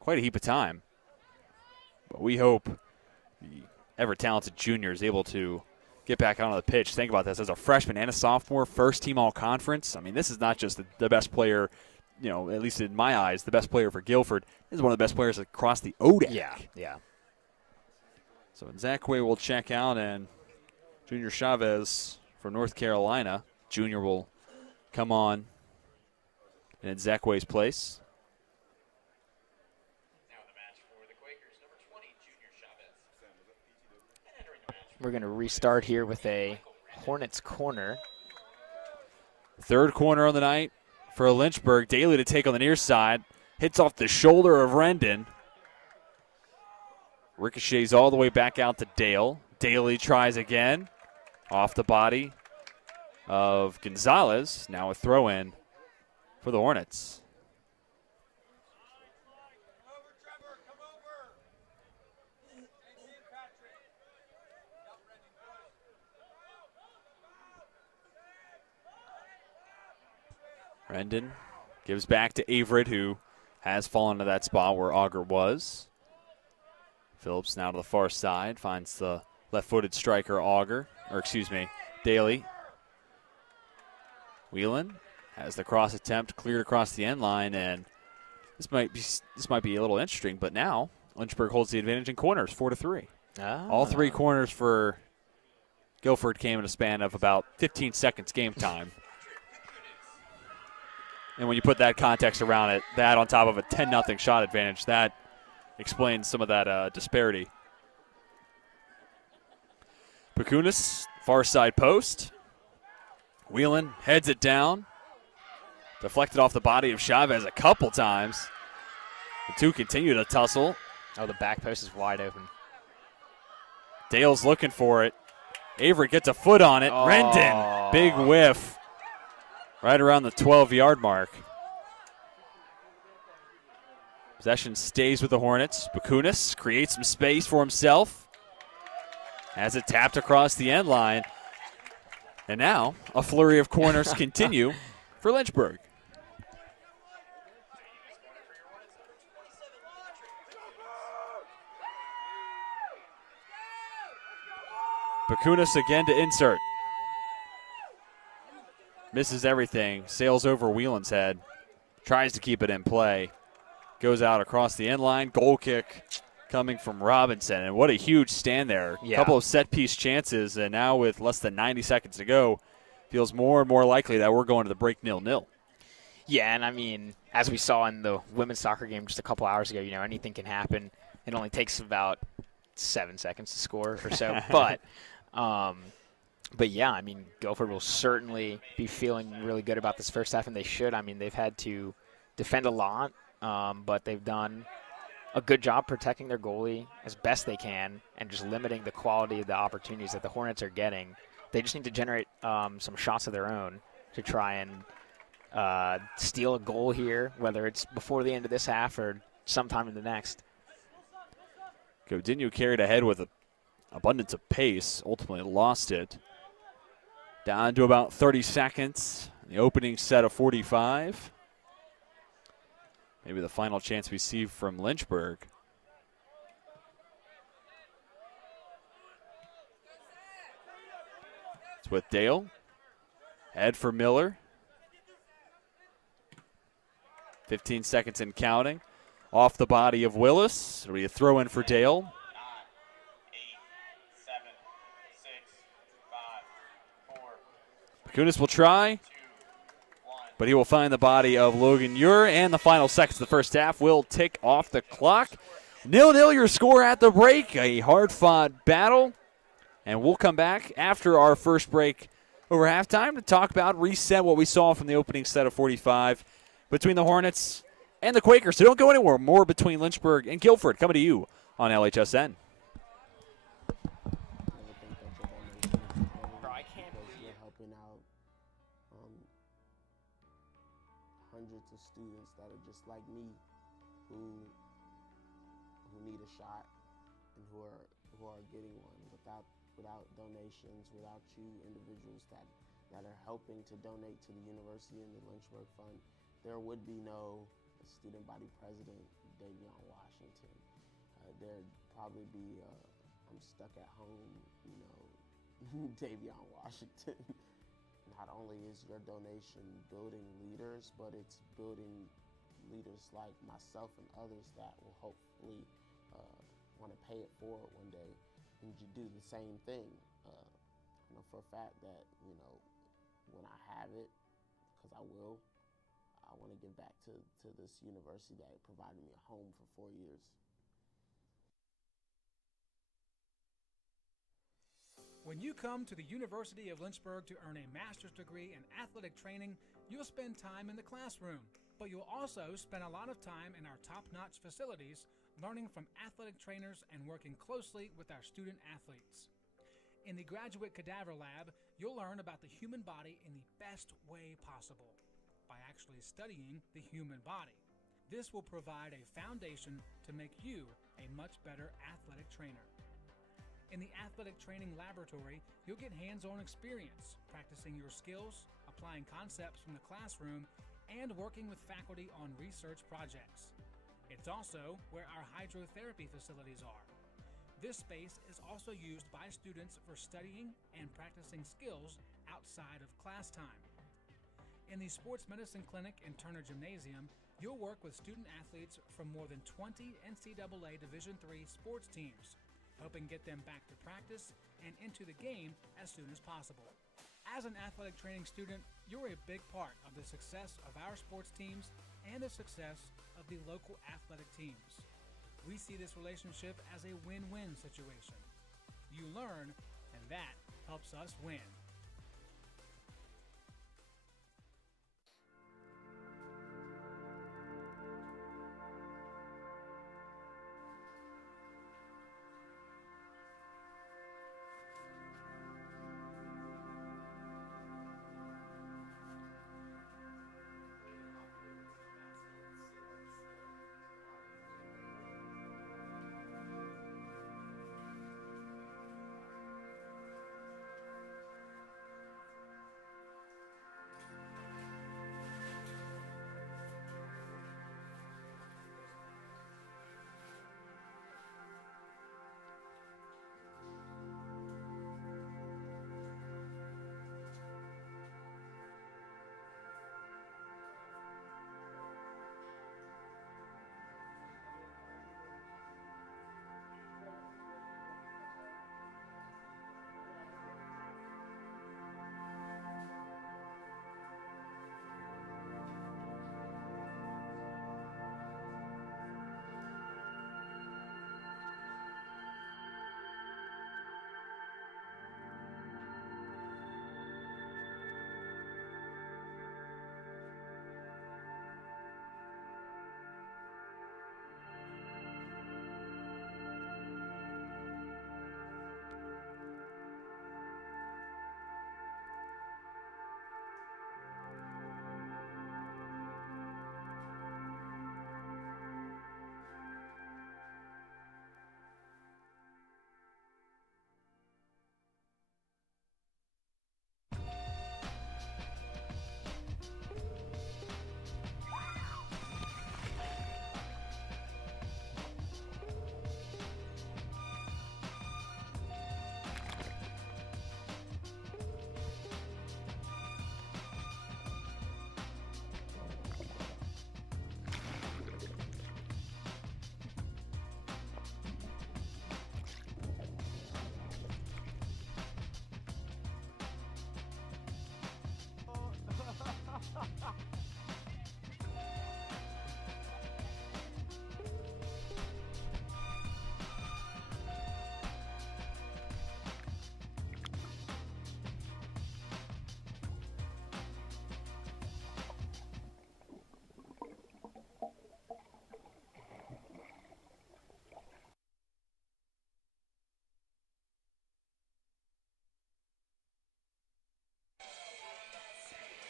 quite a heap of time. But we hope the ever-talented junior is able to get back out on the pitch. Think about this. As a freshman and a sophomore, first team all-conference. I mean, this is not just the best player, at least in my eyes, the best player for Guilford. This is one of the best players across the ODAC. Yeah. So Nzekwe will check out, and Junior Chavez from North Carolina, junior, will come on in Nzekwe's place. We're going to restart here with a Hornets corner. Third corner on the night for Lynchburg. Daly to take on the near side. Hits off the shoulder of Rendon. Ricochets all the way back out to Dale. Daly tries again. Off the body of Gonzalez. Now a throw-in for the Hornets. Rendon gives back to Averett, who has fallen to that spot where Auger was. Phillips now to the far side, finds the left-footed striker Daly. Whelan has the cross attempt cleared across the end line, and this might be a little interesting, but now Lynchburg holds the advantage in corners, 4-3. All 3 corners for Guilford came in a span of about 15 seconds game time. And when you put that context around it, that on top of a 10-0 shot advantage, that explains some of that disparity. Pacunas, far side post. Whelan heads it down. Deflected off the body of Chavez a couple times. The two continue to tussle. Oh, the back post is wide open. Dale's looking for it. Avery gets a foot on it. Oh. Rendon, big whiff. Right around the 12-yard mark. Possession stays with the Hornets. Pacunas creates some space for himself. Has it tapped across the end line. And now a flurry of corners continue for Lynchburg. Pacunas again to insert. Misses everything, sails over Whelan's head, tries to keep it in play, goes out across the end line. Goal kick coming from Robinson, and what a huge stand there. A couple of set-piece chances, and now with less than 90 seconds to go, feels more and more likely that we're going to the break 0-0. Yeah, and I mean, as we saw in the women's soccer game just a couple hours ago, anything can happen. It only takes about 7 seconds to score or so, But yeah, I mean, Guilford will certainly be feeling really good about this first half, and they should. I mean, they've had to defend a lot, but they've done a good job protecting their goalie as best they can and just limiting the quality of the opportunities that the Hornets are getting. They just need to generate some shots of their own to try and steal a goal here, whether it's before the end of this half or sometime in the next. Godinho carried ahead with an abundance of pace, ultimately lost it. Down to about 30 seconds. The opening set of 45. Maybe the final chance we see from Lynchburg. It's with Dale. Head for Miller. 15 seconds and counting. Off the body of Willis. It'll be a throw in for Dale. 9, 8, 7, 6, 5, 4. Kunis will try, but he will find the body of Logan Ure, and the final seconds of the first half will tick off the clock. 0-0 your score at the break. A hard-fought battle, and we'll come back after our first break over halftime to talk about, reset what we saw from the opening set of 45 between the Hornets and the Quakers. So don't go anywhere. More between Lynchburg and Guilford coming to you on LHSN. Hundreds of students that are just like me who need a shot and who are getting one without donations, without you individuals that are helping to donate to the university and the Lynchburg Fund, there would be no student body president Davion Washington. There'd probably be I'm stuck at home, Davion Washington. Not only is your donation building leaders, but it's building leaders like myself and others that will hopefully want to pay it forward one day and do the same thing. I know for a fact that, when I have it, because I will, I want to give back to this university that provided me a home for 4 years. When you come to the University of Lynchburg to earn a master's degree in athletic training, you'll spend time in the classroom, but you'll also spend a lot of time in our top-notch facilities, learning from athletic trainers and working closely with our student athletes. In the Graduate Cadaver Lab, you'll learn about the human body in the best way possible, by actually studying the human body. This will provide a foundation to make you a much better athletic trainer. In the athletic training laboratory, you'll get hands-on experience, practicing your skills, applying concepts from the classroom, and working with faculty on research projects. It's also where our hydrotherapy facilities are. This space is also used by students for studying and practicing skills outside of class time. In the Sports Medicine Clinic and Turner Gymnasium, you'll work with student athletes from more than 20 NCAA Division III sports teams, helping get them back to practice and into the game as soon as possible. As an athletic training student, you're a big part of the success of our sports teams and the success of the local athletic teams. We see this relationship as a win-win situation. You learn, and that helps us win.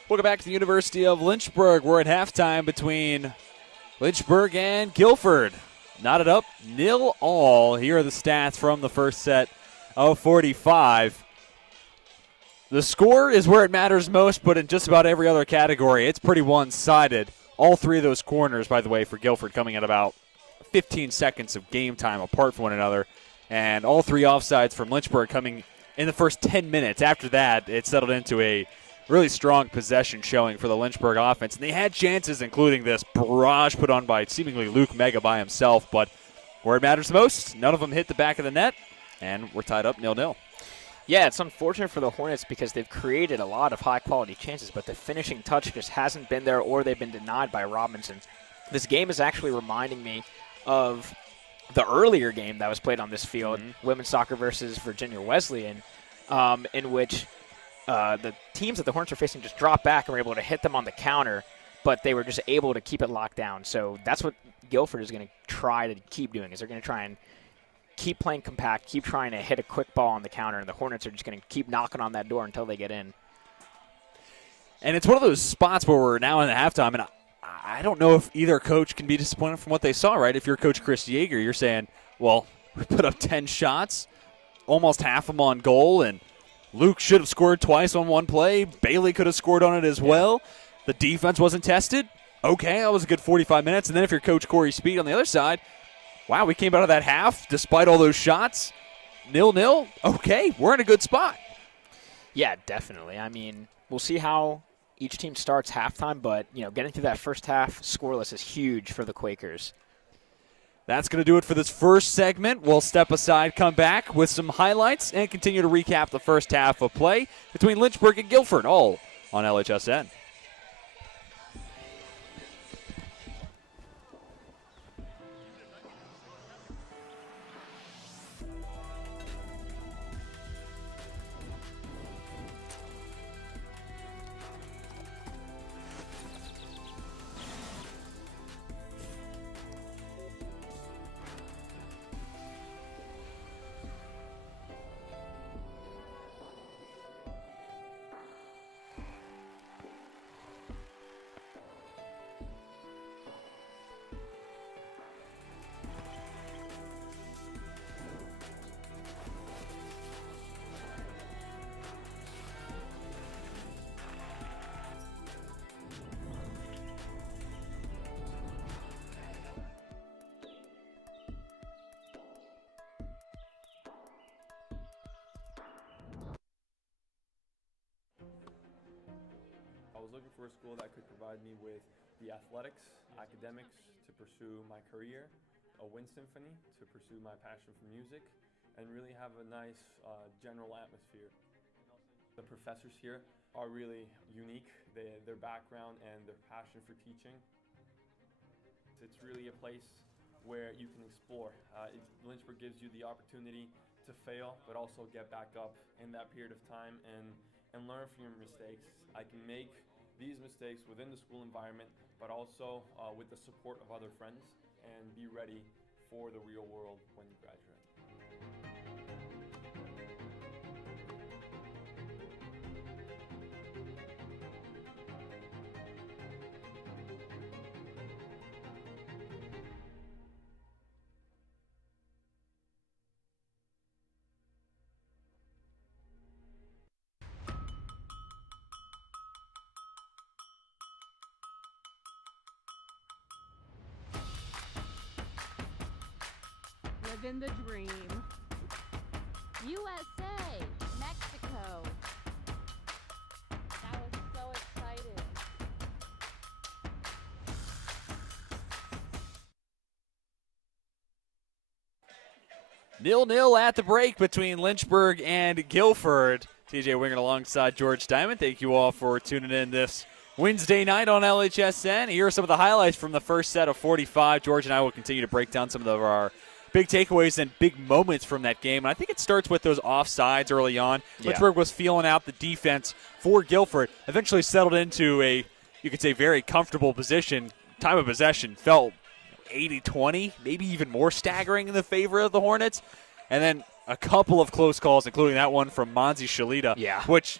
Welcome back to the University of Lynchburg. We're at halftime between Lynchburg and Guilford. Knotted up 0-0. Here are the stats from the first set of 45. The score is where it matters most, but in just about every other category, it's pretty one-sided. All three of those corners, by the way, for Guilford coming at about 15 seconds of game time apart from one another. And all three offsides from Lynchburg coming in the first 10 minutes. After that, it settled into a really strong possession showing for the Lynchburg offense. And they had chances, including this barrage put on by seemingly Luke Mega by himself. But where it matters most, none of them hit the back of the net, and we're tied up 0-0. Yeah, it's unfortunate for the Hornets because they've created a lot of high-quality chances, but the finishing touch just hasn't been there, or they've been denied by Robinson. This game is actually reminding me of the earlier game that was played on this field, women's soccer versus Virginia Wesleyan, in which the teams that the Hornets are facing just dropped back and were able to hit them on the counter, but they were just able to keep it locked down. So that's what Guilford is going to try to keep doing, is they're going to try and keep playing compact, keep trying to hit a quick ball on the counter, and the Hornets are just going to keep knocking on that door until they get in. And it's one of those spots where we're now in the halftime, and I don't know if either coach can be disappointed from what they saw, right? If you're Coach Chris Yeager, you're saying, well, we put up 10 shots, almost half of them on goal, and Luke should have scored twice on one play. Bailey could have scored on it as well. The defense wasn't tested. Okay, that was a good 45 minutes. And then if you're Coach Corey Speed on the other side, wow, we came out of that half despite all those shots. 0-0. Okay, we're in a good spot. Yeah, definitely. I mean, we'll see how each team starts halftime, but, getting through that first half scoreless is huge for the Quakers. That's going to do it for this first segment. We'll step aside, come back with some highlights, and continue to recap the first half of play between Lynchburg and Guilford, all on LHSN. I was looking for a school that could provide me with the athletics, academics to pursue my career, a wind symphony to pursue my passion for music, and really have a nice general atmosphere. The professors here are really unique, their background and their passion for teaching. It's really a place where you can explore. Lynchburg gives you the opportunity to fail, but also get back up in that period of time and learn from your mistakes. I can make these mistakes within the school environment, but also with the support of other friends, and be ready for the real world when you graduate. Living the dream. USA, Mexico. That was so exciting. Nil-nil at the break between Lynchburg and Guilford. TJ Winger alongside George Diamond. Thank you all for tuning in this Wednesday night on LHSN. Here are some of the highlights from the first set of 45. George and I will continue to break down some of our big takeaways and big moments from that game. And I think it starts with those offsides early on. Yeah. Lynchburg was feeling out the defense for Guilford, eventually settled into a, you could say, very comfortable position. Time of possession felt 80-20, maybe even more staggering in the favor of the Hornets. And then a couple of close calls, including that one from Monzi Shalita, which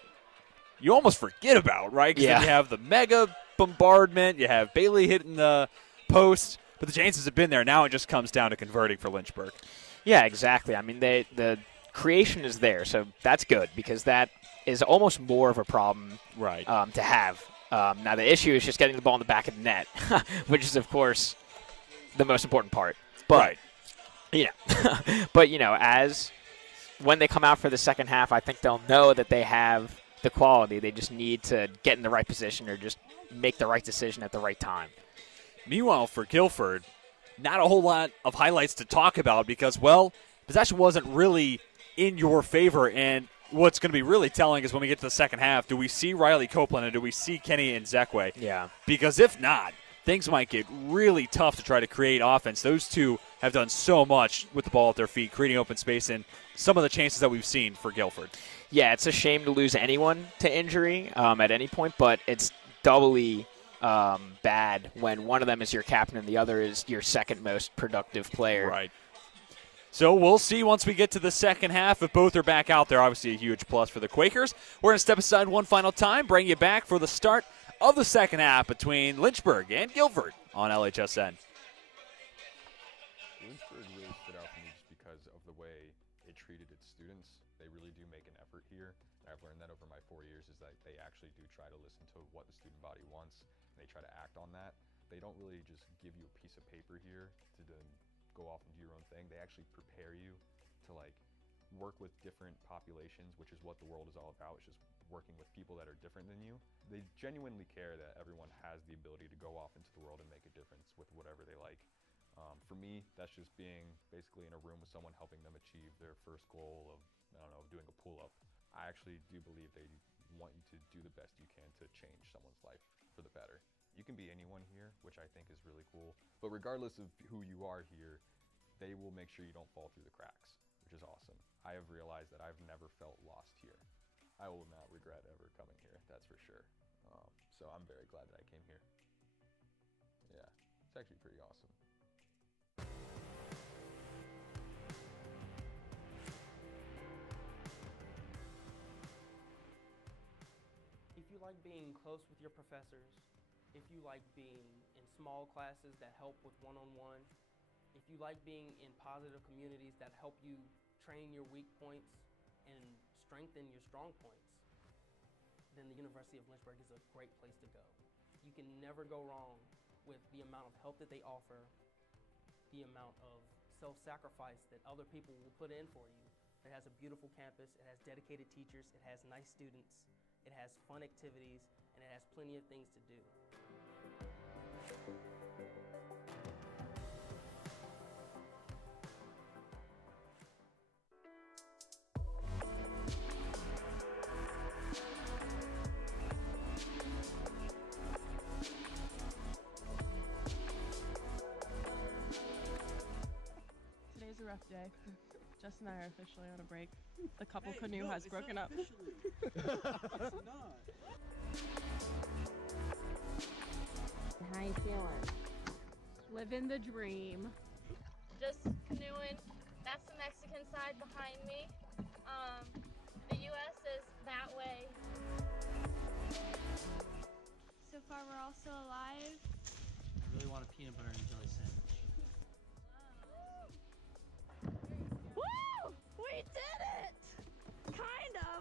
you almost forget about, right? Because then you have the mega bombardment, you have Bailey hitting the post, but the chances have been there. Now it just comes down to converting for Lynchburg. Yeah, exactly. I mean, the creation is there, so that's good because that is almost more of a problem to have. Now, the issue is just getting the ball in the back of the net, which is, of course, the most important part. But, but, as when they come out for the second half, I think they'll know that they have the quality. They just need to get in the right position or just make the right decision at the right time. Meanwhile, for Guilford, not a whole lot of highlights to talk about because, well, possession wasn't really in your favor. And what's going to be really telling is when we get to the second half, do we see Riley Copeland and do we see Kenny Nzekwe? Yeah. Because if not, things might get really tough to try to create offense. Those two have done so much with the ball at their feet, creating open space and some of the chances that we've seen for Guilford. Yeah, it's a shame to lose anyone to injury at any point, but it's doubly bad when one of them is your captain and the other is your second most productive player. Right. So we'll see once we get to the second half. If both are back out there, obviously a huge plus for the Quakers. We're going to step aside one final time, bring you back for the start of the second half between Lynchburg and Guilford on LHSN. Lynchburg really stood out for me just because of the way it treated its students. They really do make an effort here. And I've learned that over my 4 years is that they actually do try to listen to what the student body wants, and they try to act on that. They don't really just give you a piece of paper here to then go off and do your own thing. They actually prepare you to like work with different populations, which is what the world is all about. It's just working with people that are different than you. They genuinely care that everyone has the ability to go off into the world and make a difference with whatever they like. For me, that's just being basically in a room with someone helping them achieve their first goal of, I don't know, doing a pull-up. I actually do believe they want you to do the best you can to change someone's life for the better. You can be anyone here, which I think is really cool. But regardless of who you are here, they will make sure you don't fall through the cracks, which is awesome. I have realized that I've never felt lost here. I will not regret ever coming here, that's for sure. So I'm very glad that I came here. Yeah, it's actually pretty awesome. If you like being close with your professors, if you like being in small classes that help with one-on-one, if you like being in positive communities that help you train your weak points and strengthen your strong points, then the University of Lynchburg is a great place to go. You can never go wrong with the amount of help that they offer, the amount of self-sacrifice that other people will put in for you. It has a beautiful campus, it has dedicated teachers, it has nice students, it has fun activities, and it has plenty of things to do. Today's a rough day. Jess and I are officially on a break. The couple canoe has broken up. How you feeling? Living the dream. Just canoeing. That's the Mexican side behind me. The U.S. is that way. So far, we're all still alive. I really want a peanut butter and jelly sandwich. Woo! We did it! Kind of.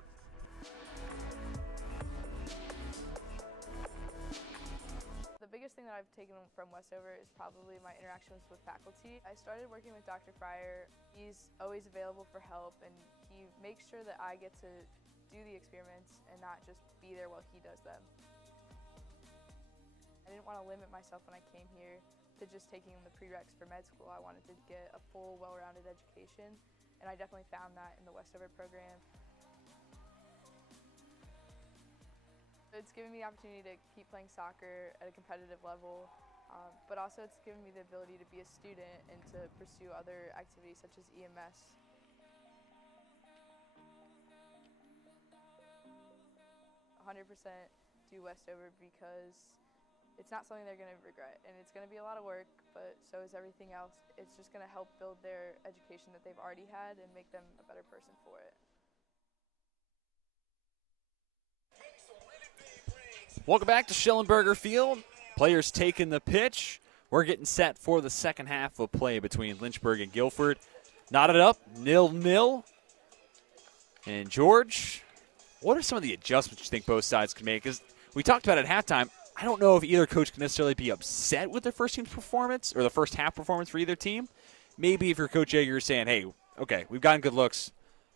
The biggest thing that I've taken from Westover is probably my interactions with faculty. I started working with Dr. Fryer. He's always available for help, and he makes sure that I get to do the experiments and not just be there while he does them. I didn't want to limit myself when I came here to just taking the prereqs for med school. I wanted to get a full, well-rounded education, and I definitely found that in the Westover program. It's given me the opportunity to keep playing soccer at a competitive level, but also it's given me the ability to be a student and to pursue other activities such as EMS. "100% do Westover because it's not something they're going to regret, and it's going to be a lot of work, but so is everything else. It's just going to help build their education that they've already had and make them a better person for it." Welcome back to Schellenberger Field. Players taking the pitch. We're getting set for the second half of play between Lynchburg and Guilford. Knotted up, 0-0. And George, what are some of the adjustments you think both sides can make? Because we talked about it at halftime. I don't know if either coach can necessarily be upset with their first team's performance or the first half performance for either team. Maybe if you're Coach Yeager, you're saying, hey, okay, we've gotten good looks.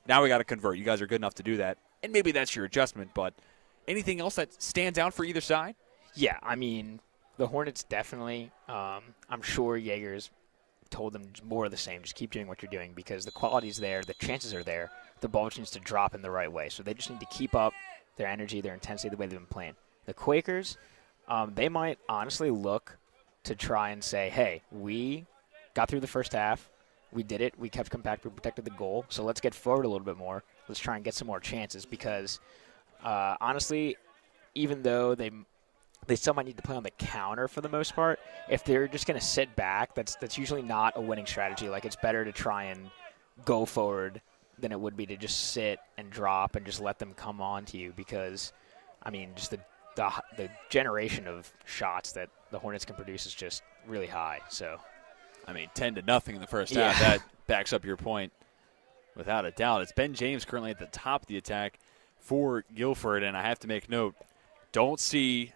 Now we got to convert. You guys are good enough to do that. And maybe that's your adjustment, but anything else that stands out for either side? Yeah, I mean, the Hornets definitely. I'm sure Yeager's told them more of the same. Just keep doing what you're doing because the quality's there, the chances are there. The ball just needs to drop in the right way. So they just need to keep up their energy, their intensity, the way they've been playing. The Quakers, they might honestly look to try and say, hey, we got through the first half. We did it. We kept compact. We protected the goal. So let's get forward a little bit more. Let's try and get some more chances because honestly, even though they still might need to play on the counter for the most part, if they're just going to sit back, that's usually not a winning strategy. Like, it's better to try and go forward than it would be to just sit and drop and just let them come on to you because, I mean, just the generation of shots that the Hornets can produce is just really high. So, I mean, 10-0 in the first half. That backs up your point. without a doubt. It's Ben James currently at the top of the attack for Guilford, and I have to make note, don't see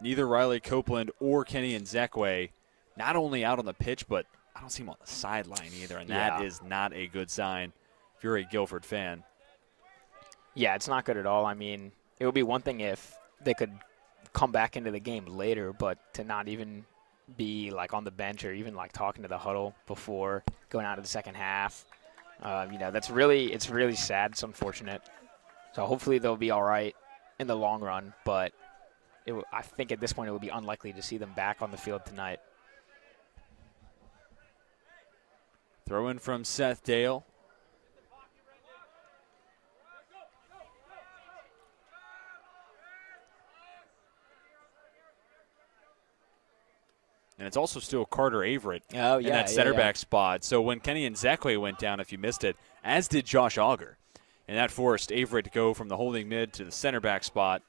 neither Riley Copeland or Kenny Nzekwe not only out on the pitch, but I don't see him on the sideline either, and that is not a good sign if you're a Guilford fan. Yeah, it's not good at all. I mean, it would be one thing if they could come back into the game later, but to not even be like on the bench or even like talking to the huddle before going out of the second half, it's really sad. It's unfortunate. So hopefully they'll be all right in the long run, but I think at this point it would be unlikely to see them back on the field tonight. Throw in from Seth Dale. And it's also still Carter Averett in that center back spot. So when Kenny Nzekwe went down, if you missed it, as did Josh Auger. And that forced Averett to go from the holding mid to the center back spot,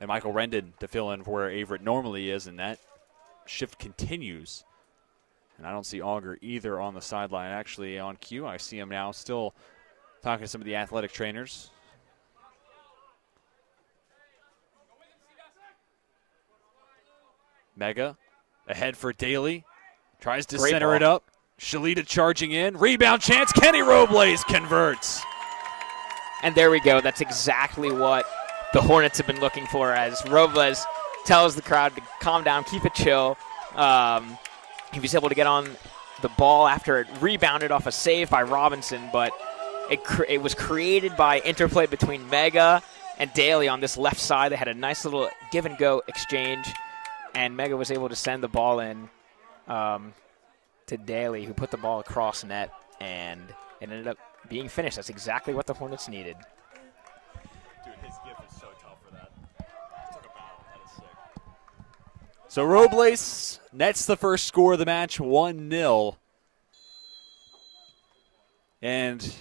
and Michael Rendon to fill in for where Averett normally is, and that shift continues. And I don't see Auger either on the sideline. Actually, on cue, I see him now still talking to some of the athletic trainers. Mega ahead for Daly. Tries to center it up. Shalita charging in. Rebound chance. Kenny Robles converts. And there we go. That's exactly what the Hornets have been looking for, as Robles tells the crowd to calm down, keep it chill. He was able to get on the ball after it rebounded off a save by Robinson, but it was created by interplay between Mega and Daly on this left side. They had a nice little give-and-go exchange, and Mega was able to send the ball in to Daly, who put the ball across net, and it ended up being finished. That's exactly what the Hornets needed. Dude, his gift is so tough for that. Took a bow. That is sick. So Robles nets the first score of the match, 1-0. And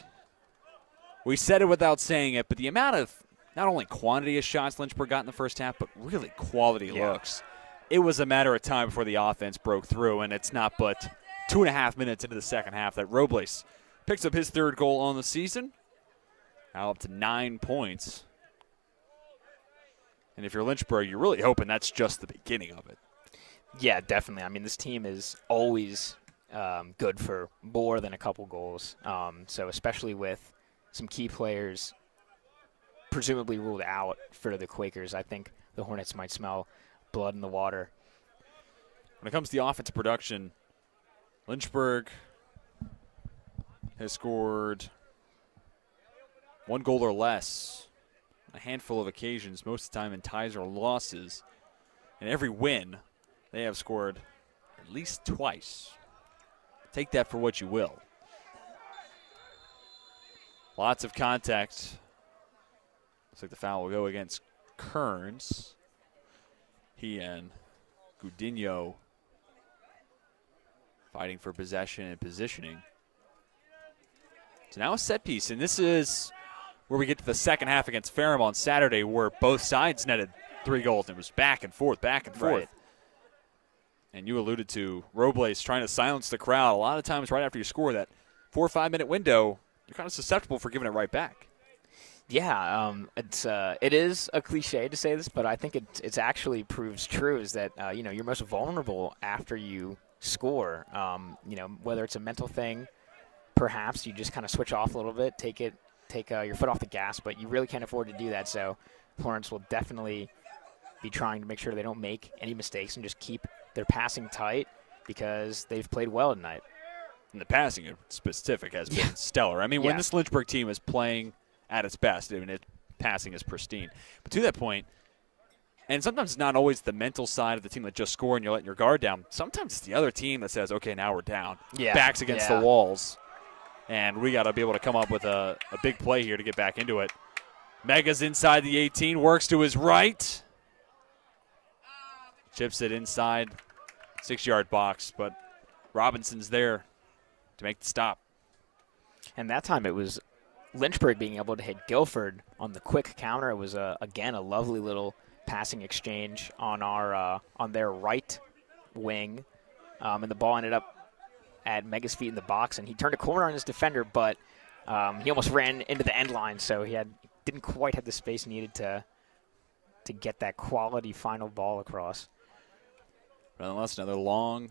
we said it without saying it, but the amount of not only quantity of shots Lynchburg got in the first half, but really quality looks. It was a matter of time before the offense broke through, and it's not but 2.5 minutes into the second half that Robles picks up his third goal on the season, now up to 9 points. And if you're Lynchburg, you're really hoping that's just the beginning of it. Yeah, definitely. I mean, this team is always good for more than a couple goals. So especially with some key players presumably ruled out for the Quakers, I think the Hornets might smell blood in the water. When it comes to the offensive production, Lynchburg has scored 1 goal or less on a handful of occasions, most of the time in ties or losses. And every win, they have scored at least twice. Take that for what you will. Lots of contact. Looks like the foul will go against Kearns. He and Gudinho fighting for possession and positioning. So now a set piece, and this is where we get to the second half against Ferrum on Saturday, where both sides netted 3 goals. And it was back and forth, back and forth. Right. And you alluded to Robles trying to silence the crowd. A lot of times right after you score that 4 or 5 minute window, you're kind of susceptible for giving it right back. Yeah, it is a cliche to say this, but I think it actually proves true, is that you're most vulnerable after you score. Whether it's a mental thing, perhaps you just kind of switch off a little bit, take your foot off the gas, but you really can't afford to do that. So Florence will definitely be trying to make sure they don't make any mistakes and just keep their passing tight, because they've played well tonight. And the passing in specific has been stellar. I mean, when this Lynchburg team is playing at its best, I mean, passing is pristine. But to that point, and sometimes it's not always the mental side of the team that just scored and you're letting your guard down. Sometimes it's the other team that says, okay, now we're down. Backs against the walls. And we got to be able to come up with a big play here to get back into it. Mega's inside the 18, works to his right. Chips it inside 6-yard box, but Robinson's there to make the stop. And that time it was Lynchburg being able to hit Guilford on the quick counter. It was, again, a lovely little passing exchange on their right wing. And the ball ended up at Mega's feet in the box, and he turned a corner on his defender, but He almost ran into the end line, so he didn't quite have the space needed to get that quality final ball across. Nonetheless, another long,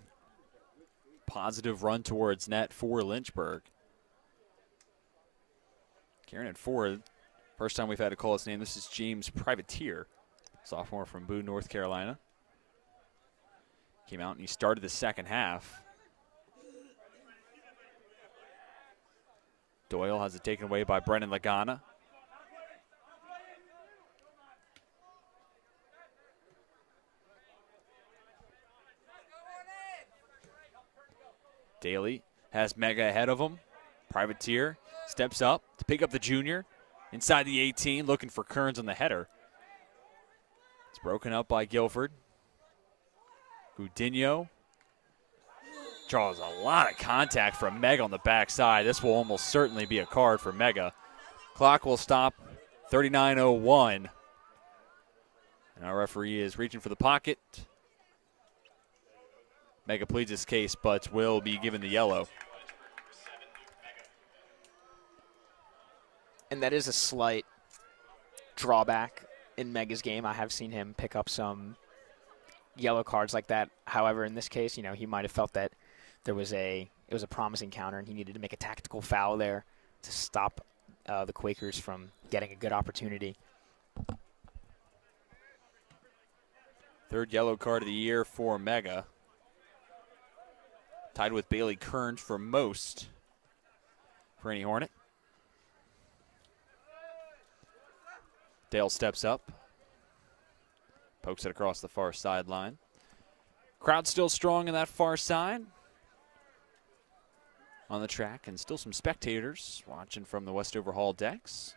positive run towards net for Lynchburg. Kieran Ford, first time we've had to call his name. This is James Privateer, sophomore from Boone, North Carolina. Came out and he started the second half. Doyle has it taken away by Brennan Lagana. Daly has Mega ahead of him. Privateer steps up to pick up the junior. Inside the 18, looking for Kearns on the header. It's broken up by Guilford. Gudinho draws a lot of contact from Mega on the backside. This will almost certainly be a card for Mega. Clock will stop, 39:01. And our referee is reaching for the pocket. Mega pleads his case, but will be given the yellow. And that is a slight drawback in Mega's game. I have seen him pick up some yellow cards like that. However, in this case, he might have felt that it was a promising counter and he needed to make a tactical foul there to stop the Quakers from getting a good opportunity. Third yellow card of the year for Mega. Tied with Bailey Kearns for most for any Hornet. Dale steps up. Pokes it across the far sideline. Crowd still strong in that far side. On the track, and still some spectators watching from the Westover Hall decks.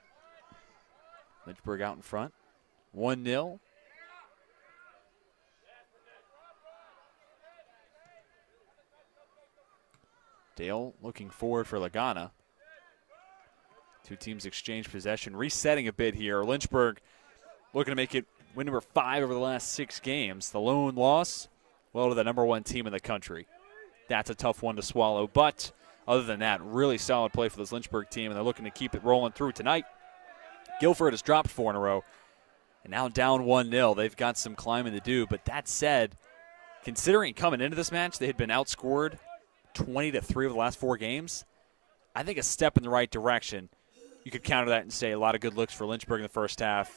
Lynchburg out in front. 1-0. Dale looking forward for Lagana. Two teams exchange possession, resetting a bit here. Lynchburg looking to make it win number 5 over the last 6 games. The lone loss, well, to the number 1 team in the country. That's a tough one to swallow, but other than that, really solid play for this Lynchburg team, and they're looking to keep it rolling through tonight. Guilford has dropped 4 in a row, and now down 1-0. They've got some climbing to do, but that said, considering coming into this match, they had been outscored 20-3 over the last 4 games. I think a step in the right direction. You could counter that and say a lot of good looks for Lynchburg in the first half.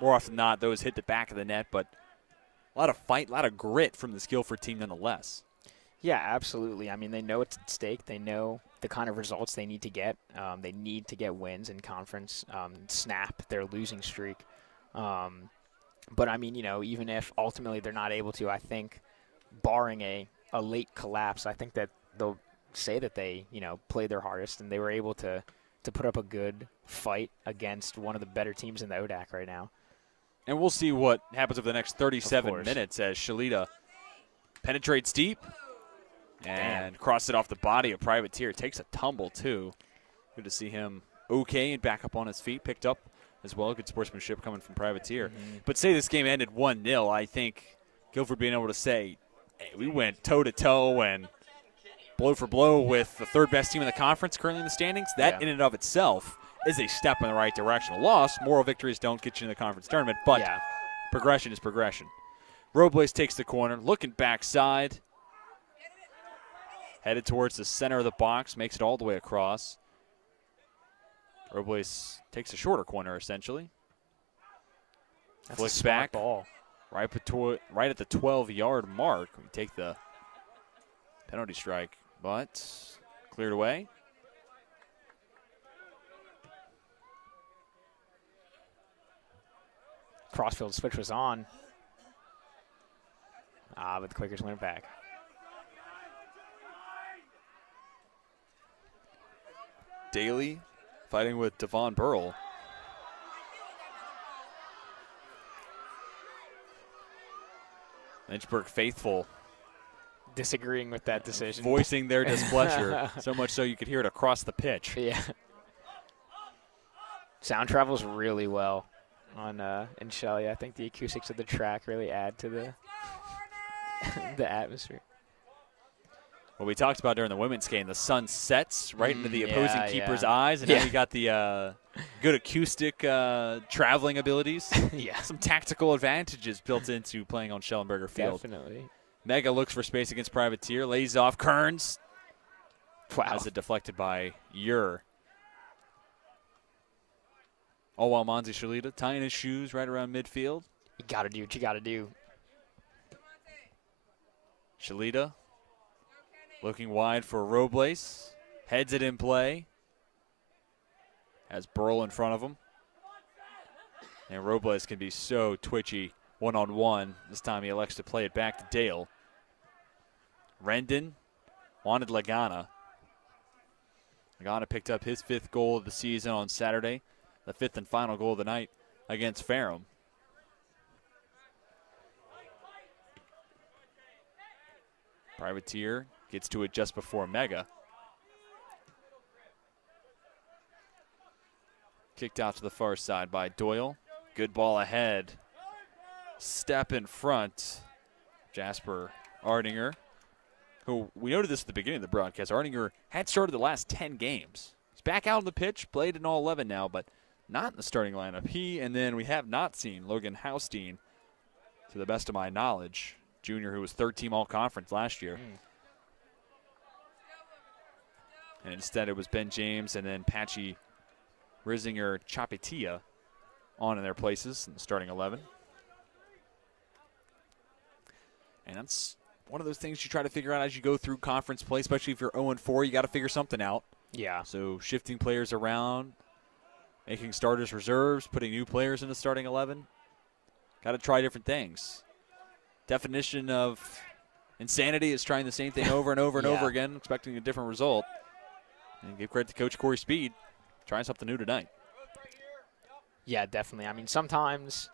More often than not, those hit the back of the net, but a lot of fight, a lot of grit from this Guilford team nonetheless. Yeah, absolutely. I mean, they know it's at stake. They know the kind of results they need to get. They need to get wins in conference, snap their losing streak. But, I mean, even if ultimately they're not able to, I think barring a late collapse, I think that they'll say that they, played their hardest and they were able to put up a good fight against one of the better teams in the ODAC right now. And we'll see what happens over the next 37 minutes as Shalita penetrates deep and crosses it off the body of Privateer. Takes a tumble, too. Good to see him okay and back up on his feet. Picked up as well. Good sportsmanship coming from Privateer. But say this game ended 1-0, I think Guilford being able to say, hey, we went toe-to-toe and blow for blow with the third best team in the conference currently in the standings. That in and of itself is a step in the right direction. A loss, moral victories don't get you in the conference tournament, but progression is progression. Robles takes the corner, looking backside. Headed towards the center of the box, makes it all the way across. Robles takes a shorter corner, essentially. That's Flicks a smart back ball. Right at the 12-yard mark. We take the penalty strike, but cleared away. Crossfield switch was on. But the Quakers win it back. Daly fighting with Devon Burrell. Lynchburg faithful disagreeing with that decision. Voicing their displeasure, so much so you could hear it across the pitch. Yeah. Sound travels really well on in Shelley. I think the acoustics of the track really add to the the atmosphere. What we talked about during the women's game, the sun sets right into the opposing keeper's yeah. eyes, and now you got the good acoustic traveling abilities. Yeah. Some tactical advantages built into playing on Schellenberger Field. Definitely. Mega looks for space against Privateer, lays off Kearns. Wow. Has it deflected by Ure. All while Monzi Shalita tying his shoes right around midfield. You got to do what you got to do. Shalita looking wide for Robles. Heads it in play. Has Burl in front of him. And Robles can be so twitchy one-on-one. This time he elects to play it back to Dale. Rendon wanted Lagana. Lagana picked up his 5th goal of the season on Saturday. The 5th and final goal of the night against Ferrum. Privateer gets to it just before Mega. Kicked out to the far side by Doyle. Good ball ahead. Step in front. Jasper Ardinger, who we noted this at the beginning of the broadcast. Ardinger had started the last 10 games. He's back out on the pitch, played in all 11 now, but not in the starting lineup. He, and then we have not seen Logan Haustein, to the best of my knowledge, junior who was 3rd-team All-Conference last year. And instead it was Ben James and then Patchy Rizinger Chapitia on in their places in the starting 11. And that's one of those things you try to figure out as you go through conference play, especially if you're 0-4, you got to figure something out. Yeah. So shifting players around, making starters reserves, putting new players in the starting 11. Got to try different things. Definition of insanity is trying the same thing over and over and over again, expecting a different result. And give credit to Coach Corey Speed, trying something new tonight. Yeah, definitely. I mean, sometimes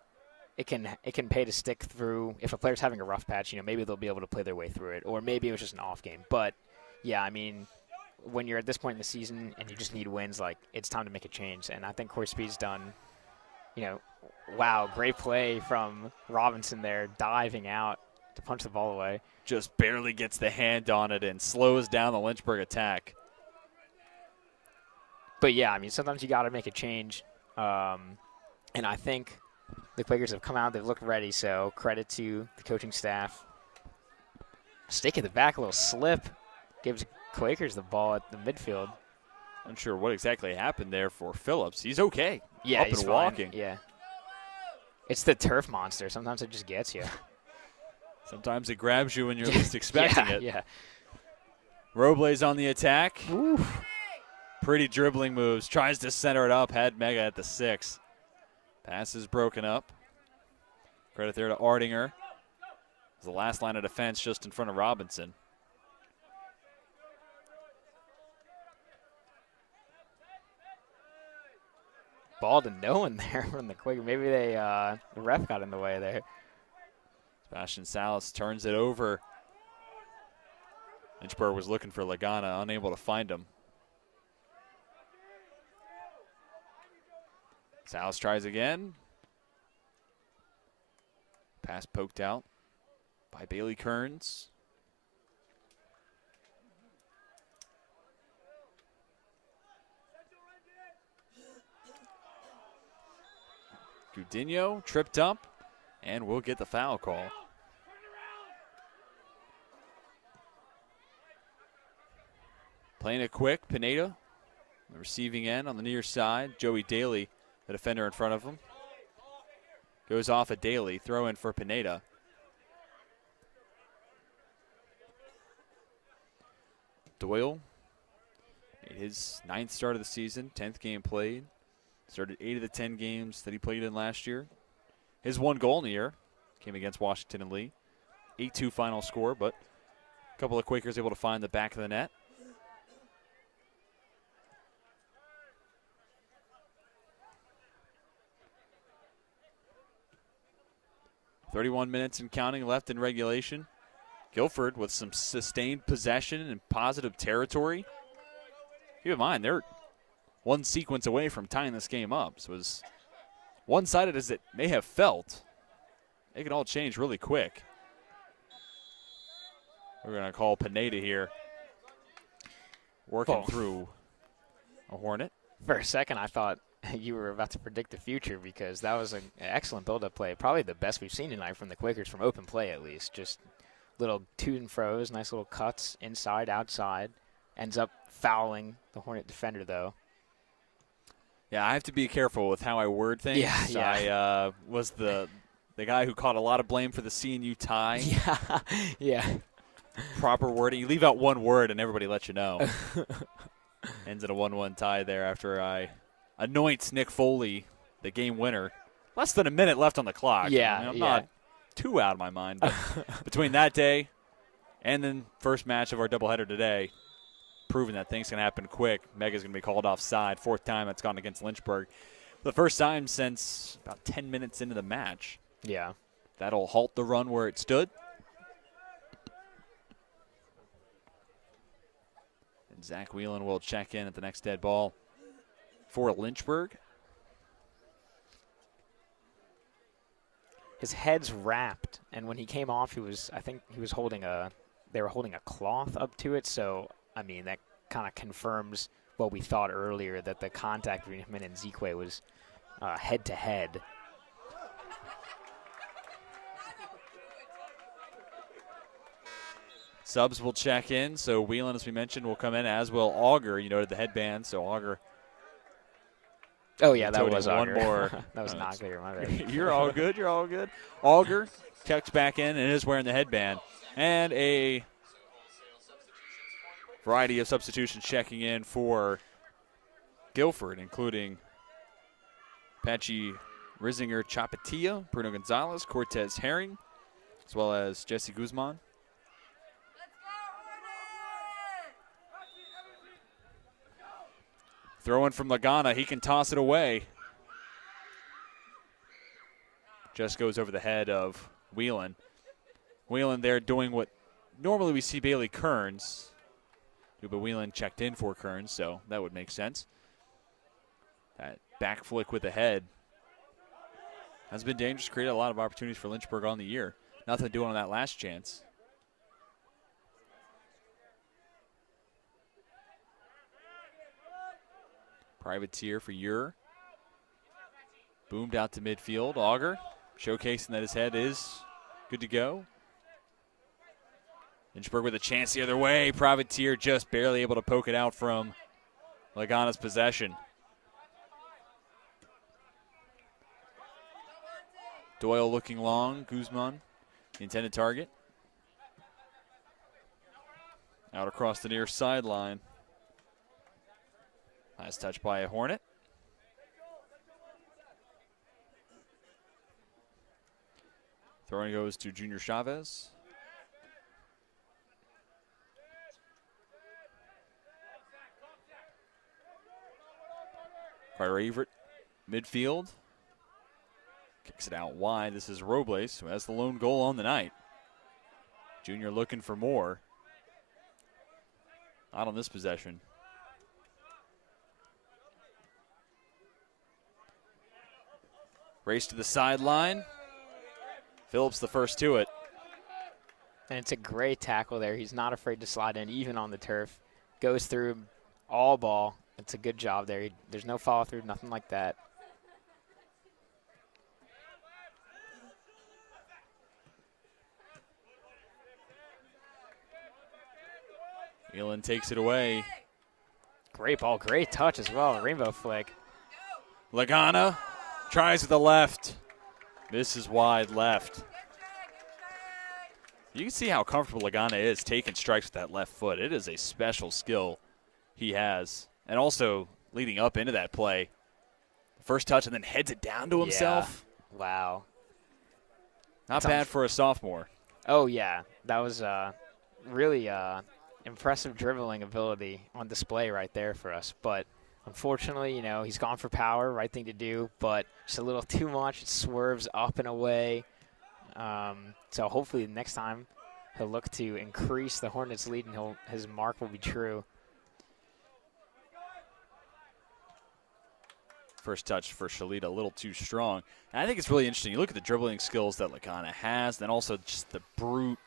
it can pay to stick through. If a player's having a rough patch, maybe they'll be able to play their way through it, or maybe it was just an off game. But yeah, I mean, when you're at this point in the season and you just need wins, like, it's time to make a change. And I think Corey Speed's done. Wow, great play from Robinson there, diving out to punch the ball away. Just barely gets the hand on it and slows down the Lynchburg attack. But yeah, I mean, sometimes you got to make a change. And I think the Quakers have come out, they've looked ready, so credit to the coaching staff. Stick at the back, a little slip, gives Quakers the ball at the midfield. Unsure what exactly happened there for Phillips. He's okay. Yeah, up he's and fine. walking. Yeah. It's the turf monster. Sometimes it just gets you. Sometimes it grabs you when you're least expecting it. Yeah. Robles on the attack. Oof. Pretty dribbling moves. Tries to center it up. Had Mega at the 6. Pass is broken up. Credit there to Ardinger. The last line of defense just in front of Robinson. Ball to no one there from the Quakers. Maybe the ref got in the way there. Sebastian Salas turns it over. Lynchburg was looking for Lagana, unable to find him. Salas tries again. Pass poked out by Bailey Kearns. Gudinho tripped up and will get the foul call. Playing it quick, Pineda. The receiving end on the near side. Joey Daly, the defender in front of him. Goes off at Daly. Throw in for Pineda. Doyle made his 9th start of the season, 10th game played. Started 8 of the 10 games that he played in last year. His 1 goal in the year came against Washington and Lee. 8-2 final score, but a couple of Quakers able to find the back of the net. .31 minutes and counting left in regulation. Guilford with some sustained possession and positive territory. Keep in mind, they're one sequence away from tying this game up. So as one-sided as it may have felt, it can all change really quick. We're going to call Pineda here working through a Hornet. For a second, I thought you were about to predict the future because that was an excellent build-up play. Probably the best we've seen tonight from the Quakers, from open play at least. Just little to and fro's, nice little cuts inside, outside. Ends up fouling the Hornet defender, though. Yeah, I have to be careful with how I word things. Yeah. I was the guy who caught a lot of blame for the CNU tie. Yeah. Proper wording. You leave out one word and everybody lets you know. Ends in a 1-1 tie there after I anoint Nick Foley the game winner. Less than a minute left on the clock. Yeah, I'm not too out of my mind. But between that day and then first match of our doubleheader today, proving that things can happen quick. Mega's going to be called offside. 4th time that's gone against Lynchburg. For the first time since about 10 minutes into the match. Yeah. That'll halt the run where it stood. And Zach Whelan will check in at the next dead ball for Lynchburg. His head's wrapped, and when he came off, I think he was holding they were holding a cloth up to it, so I mean, that kind of confirms what we thought earlier, that the contact between him and Zekwe was head-to-head. Subs will check in, so Whelan, as we mentioned, will come in, as will Auger. You noted the headband, so Auger. Oh, yeah, that was one Auger. more. That was not clear, my bad. You're all good, you're all good. Auger checks back in and is wearing the headband. And a variety of substitutions checking in for Guilford, including Patchy Rizinger Chapatia, Bruno Gonzalez, Cortez Herring, as well as Jesse Guzman. Throw in from Lagana. He can toss it away. Just goes over the head of Whelan. Whelan there doing what normally we see Bailey Kearns do, but Whelan checked in for Kearns, so that would make sense. That back flick with the head has been dangerous, created a lot of opportunities for Lynchburg on the year. Nothing to do on that last chance. Privateer for Ure. Boomed out to midfield. Auger showcasing that his head is good to go. Lynchburg with a chance the other way. Privateer just barely able to poke it out from Lagana's possession. Doyle looking long. Guzman, the intended target. Out across the near sideline. Nice touch by a Hornet. Throwing goes to Junior Chavez. Carter Everett, midfield. Kicks it out wide. This is Robles, who has the lone goal on the night. Junior looking for more. Not on this possession. Race to the sideline. Phillips the first to it. And it's a great tackle there. He's not afraid to slide in, even on the turf. Goes through all ball. It's a good job there. There's no follow through, nothing like that. Whelan takes it away. Great ball, great touch as well. Rainbow flick. Lagana tries with the left. Misses wide left. You can see how comfortable Lagana is taking strikes with that left foot. It is a special skill he has. And also leading up into that play. First touch and then heads it down to himself. Yeah. Wow. Not bad for a sophomore. Oh, yeah. That was really impressive dribbling ability on display right there for us. But unfortunately, you know, he's gone for power, right thing to do, but just a little too much. It swerves up and away. So hopefully next time he'll look to increase the Hornets' lead and his mark will be true. First touch for Shalita, a little too strong. And I think it's really interesting. You look at the dribbling skills that Lagana has, then also just the brute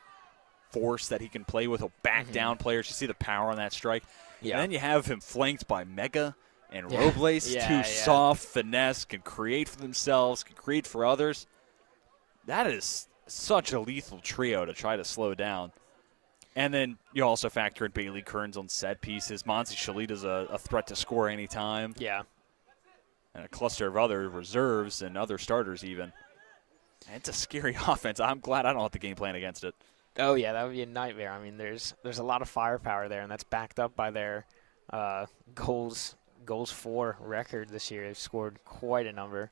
force that he can play with. He'll back down players. You see the power on that strike. Yeah. And then you have him flanked by Mega and Yeah. Robles, Yeah, too yeah. soft, finesse, can create for themselves, can create for others. That is such a lethal trio to try to slow down. And then you also factor in Bailey Kearns on set pieces. Monty Shalita's a threat to score anytime. Yeah. And a cluster of other reserves and other starters even. And it's a scary offense. I'm glad I don't have to game plan against it. Oh, yeah, that would be a nightmare. I mean, there's a lot of firepower there, and that's backed up by their goals for record this year. They've scored quite a number.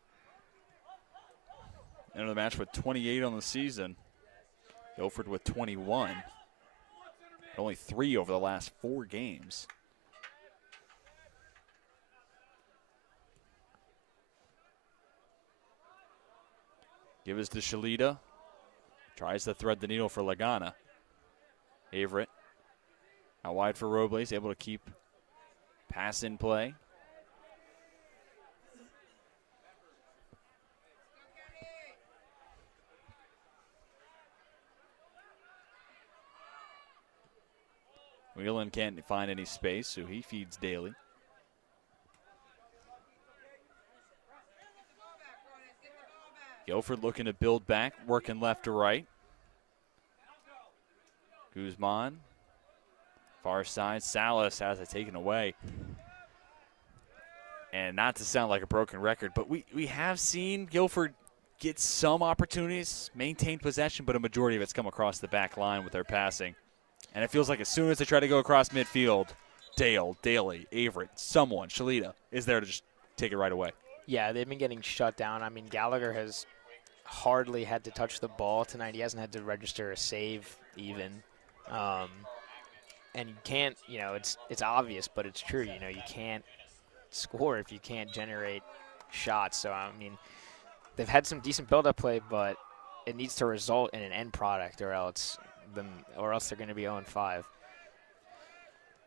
End of the match with 28 on the season. Guilford with 21. Only 3 over the last 4 games. Give us to Shalita. Tries to thread the needle for Lagana. Averett out wide for Robles, able to keep pass in play. Whelan can't find any space, so he feeds Daly. Guilford looking to build back, working left to right. Guzman, far side. Salas has it taken away. And not to sound like a broken record, but we have seen Guilford get some opportunities, maintain possession, but a majority of it's come across the back line with their passing. And it feels like as soon as they try to go across midfield, Dale, Daly, Averett, someone, Shalita, is there to just take it right away. Yeah, they've been getting shut down. I mean, Gallagher has hardly had to touch the ball tonight. He hasn't had to register a save even. And you can't, it's obvious, but it's true. You can't score if you can't generate shots. So, I mean, they've had some decent build-up play, but it needs to result in an end product or else they're going to be 0-5.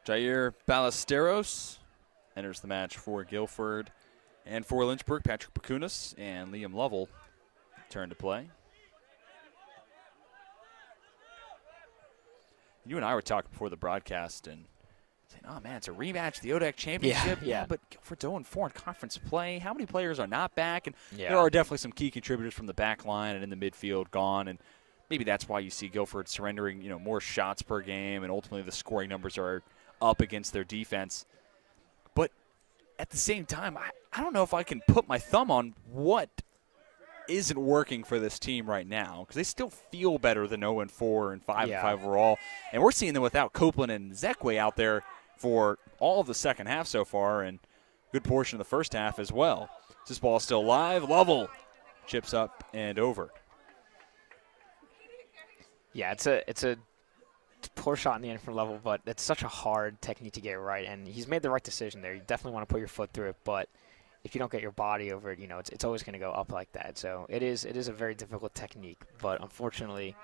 Jair Ballesteros enters the match for Guilford. And for Lynchburg, Patrick Pacunas and Liam Lovell turn to play. You and I were talking before the broadcast and saying, oh, man, it's a rematch, the ODAC championship. Yeah. But Guilford's 0-4 in conference play. How many players are not back? And Yeah. there are definitely some key contributors from the back line and in the midfield gone. And maybe that's why you see Guilford surrendering, more shots per game, and ultimately the scoring numbers are up against their defense. But at the same time, I don't know if I can put my thumb on what isn't working for this team right now, because they still feel better than 0-4 and 5-5 overall. And we're seeing them without Copeland and Zekwe out there for all of the second half so far, and a good portion of the first half as well. This ball is still live. Lovell chips up and over. Yeah, it's a poor shot in the end from Lovell, but it's such a hard technique to get right, and he's made the right decision there. You definitely want to put your foot through it, but if you don't get your body over it, it's always going to go up like that. So it is a very difficult technique, but unfortunately,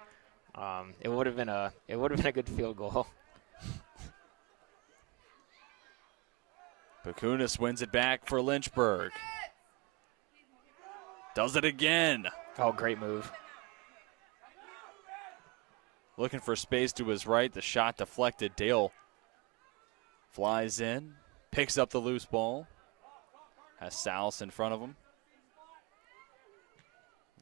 it would have been a good field goal. Pacunas wins it back for Lynchburg. Does it again. Oh, great move. Looking for space to his right. The shot deflected. Dale flies in, picks up the loose ball. Has Salas in front of him.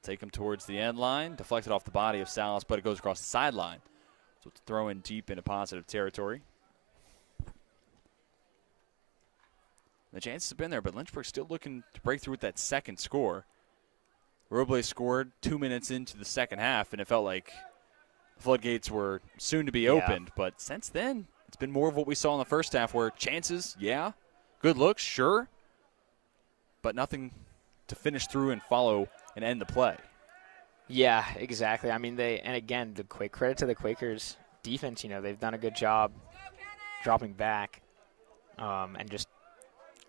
Take him towards the end line. Deflected off the body of Salas, but it goes across the sideline. So it's thrown deep into positive territory. The chances have been there, but Lynchburg's still looking to break through with that second score. Robles scored 2 minutes into the second half, and it felt like the floodgates were soon to be opened. But since then, it's been more of what we saw in the first half, where chances, good looks, sure, but nothing to finish through and follow and end the play. Yeah, exactly. I mean, credit to the Quakers defense. They've done a good job dropping back and just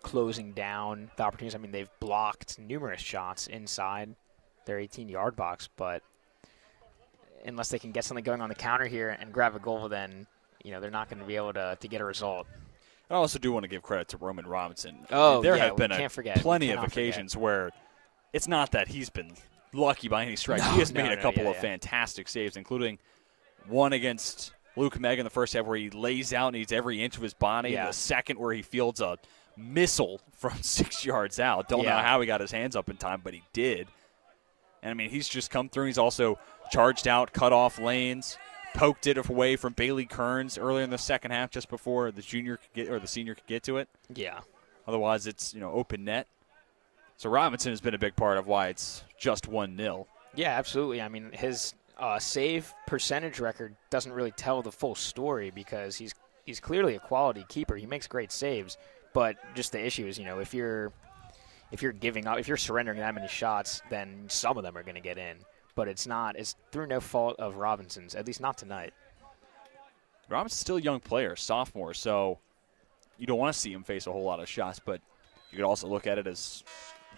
closing down the opportunities. I mean, they've blocked numerous shots inside their 18-yard box, but unless they can get something going on the counter here and grab a goal, then they're not going to be able to get a result. I also do want to give credit to Roman Robinson. Oh, there yeah, have been plenty of occasions where it's not that he's been lucky by any stretch. He has made a couple of fantastic saves, including one against Luke Meg in the first half where he lays out and needs every inch of his body. Yeah. The second where he fields a missile from 6 yards out. Don't know Yeah. how he got his hands up in time, but he did. And, I mean, he's just come through. He's also charged out, cut off lanes, poked it away from Bailey Kearns earlier in the second half just before the senior could get to it. Yeah. Otherwise, it's, open net. So Robinson has been a big part of why it's just 1-0. Yeah, absolutely. I mean, his save percentage record doesn't really tell the full story because he's clearly a quality keeper. He makes great saves, but just the issue is, if you're giving up, if you're surrendering that many shots, then some of them are going to get in. But it's through no fault of Robinson's, at least not tonight. Robinson's still a young player, sophomore, so you don't want to see him face a whole lot of shots, but you could also look at it as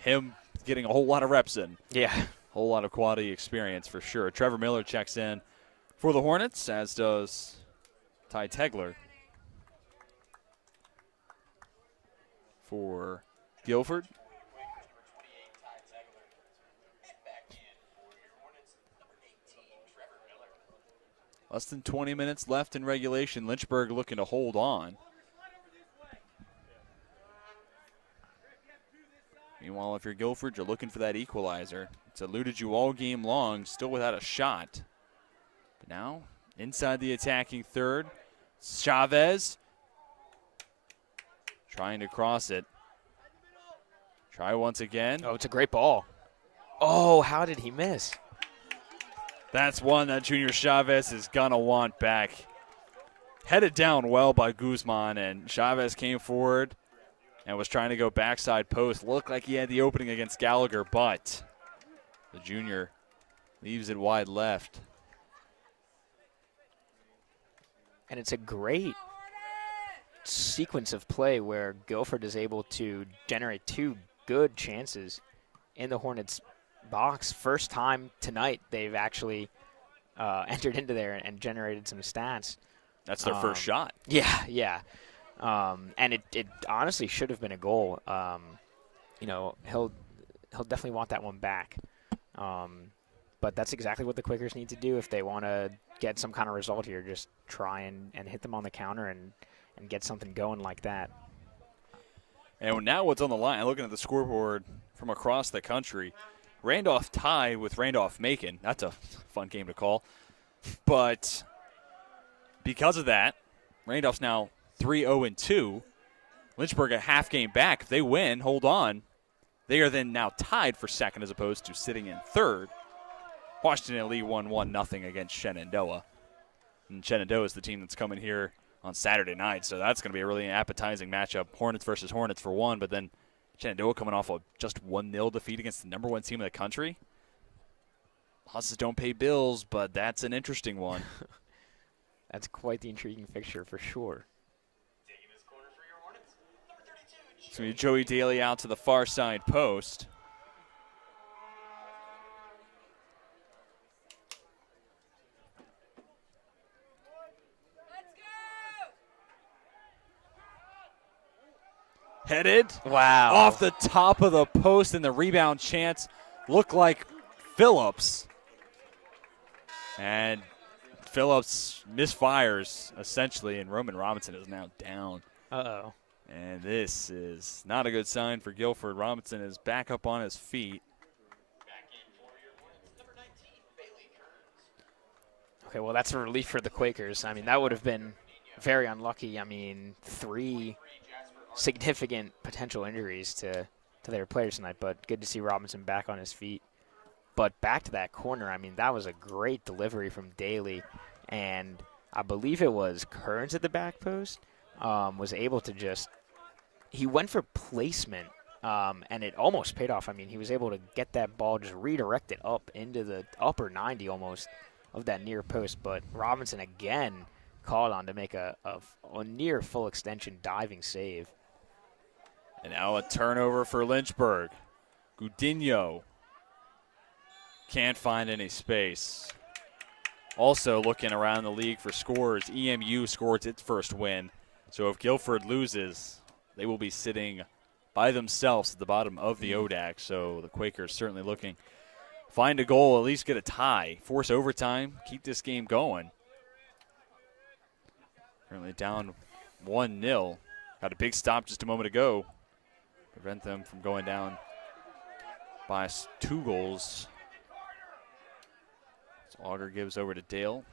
him getting a whole lot of reps in. Yeah. A whole lot of quality experience for sure. Trevor Miller checks in for the Hornets, as does Ty Tegler for Guilford. Less than 20 minutes left in regulation. Lynchburg looking to hold on. Meanwhile, if you're Guilford, you're looking for that equalizer. It's eluded you all game long, still without a shot. But now, inside the attacking third, Chavez trying to cross it. Try once again. Oh, it's a great ball. Oh, how did he miss? That's one that Junior Chavez is going to want back. Headed down well by Guzman, and Chavez came forward and was trying to go backside post. Looked like he had the opening against Gallagher, but the junior leaves it wide left. And it's a great sequence of play where Guilford is able to generate two good chances in the Hornets' box. First time tonight they've actually entered into there and generated some stats. That's their first shot. Yeah. And it honestly should have been a goal. He'll definitely want that one back. But that's exactly what the Quakers need to do if they want to get some kind of result here. Just try and hit them on the counter and get something going like that. And now what's on the line, looking at the scoreboard from across the country, Randolph tied with Randolph-Macon. That's a fun game to call. But because of that, Randolph's now 3-0-2. Lynchburg a half game back. If they win, hold on, they are then now tied for second as opposed to sitting in third. Washington Lee won 1-0 against Shenandoah. And Shenandoah is the team that's coming here on Saturday night, so that's going to be a really appetizing matchup. Hornets versus Hornets for one, but then Shenandoah coming off a just 1-0 defeat against the number one team in the country. Losses don't pay bills, but that's an interesting one. That's quite the intriguing fixture for sure. So Joey Daly out to the far side post. Headed. Wow. Off the top of the post, and the rebound chance looked like Phillips. And Phillips misfires, essentially, and Roman Robinson is now down. Uh-oh. And this is not a good sign for Guilford. Robinson is back up on his feet. Okay, well, that's a relief for the Quakers. I mean, that would have been very unlucky. I mean, 3 significant potential injuries to their players tonight, but good to see Robinson back on his feet. But back to that corner, I mean, that was a great delivery from Daly, and I believe it was Kearns at the back post, was able to just, he went for placement, and it almost paid off. I mean, he was able to get that ball just redirected up into the upper 90 almost of that near post, but Robinson again called on to make a near full extension diving save. And now a turnover for Lynchburg. Gudinho can't find any space. Also looking around the league for scores, EMU scored its first win. So if Guilford loses, they will be sitting by themselves at the bottom of the ODAC. So the Quakers certainly looking. Find a goal, at least get a tie, force overtime, keep this game going. Currently down 1-0. Got a big stop just a moment ago. Prevent them from going down by 2 goals. So Auger gives over to Dale.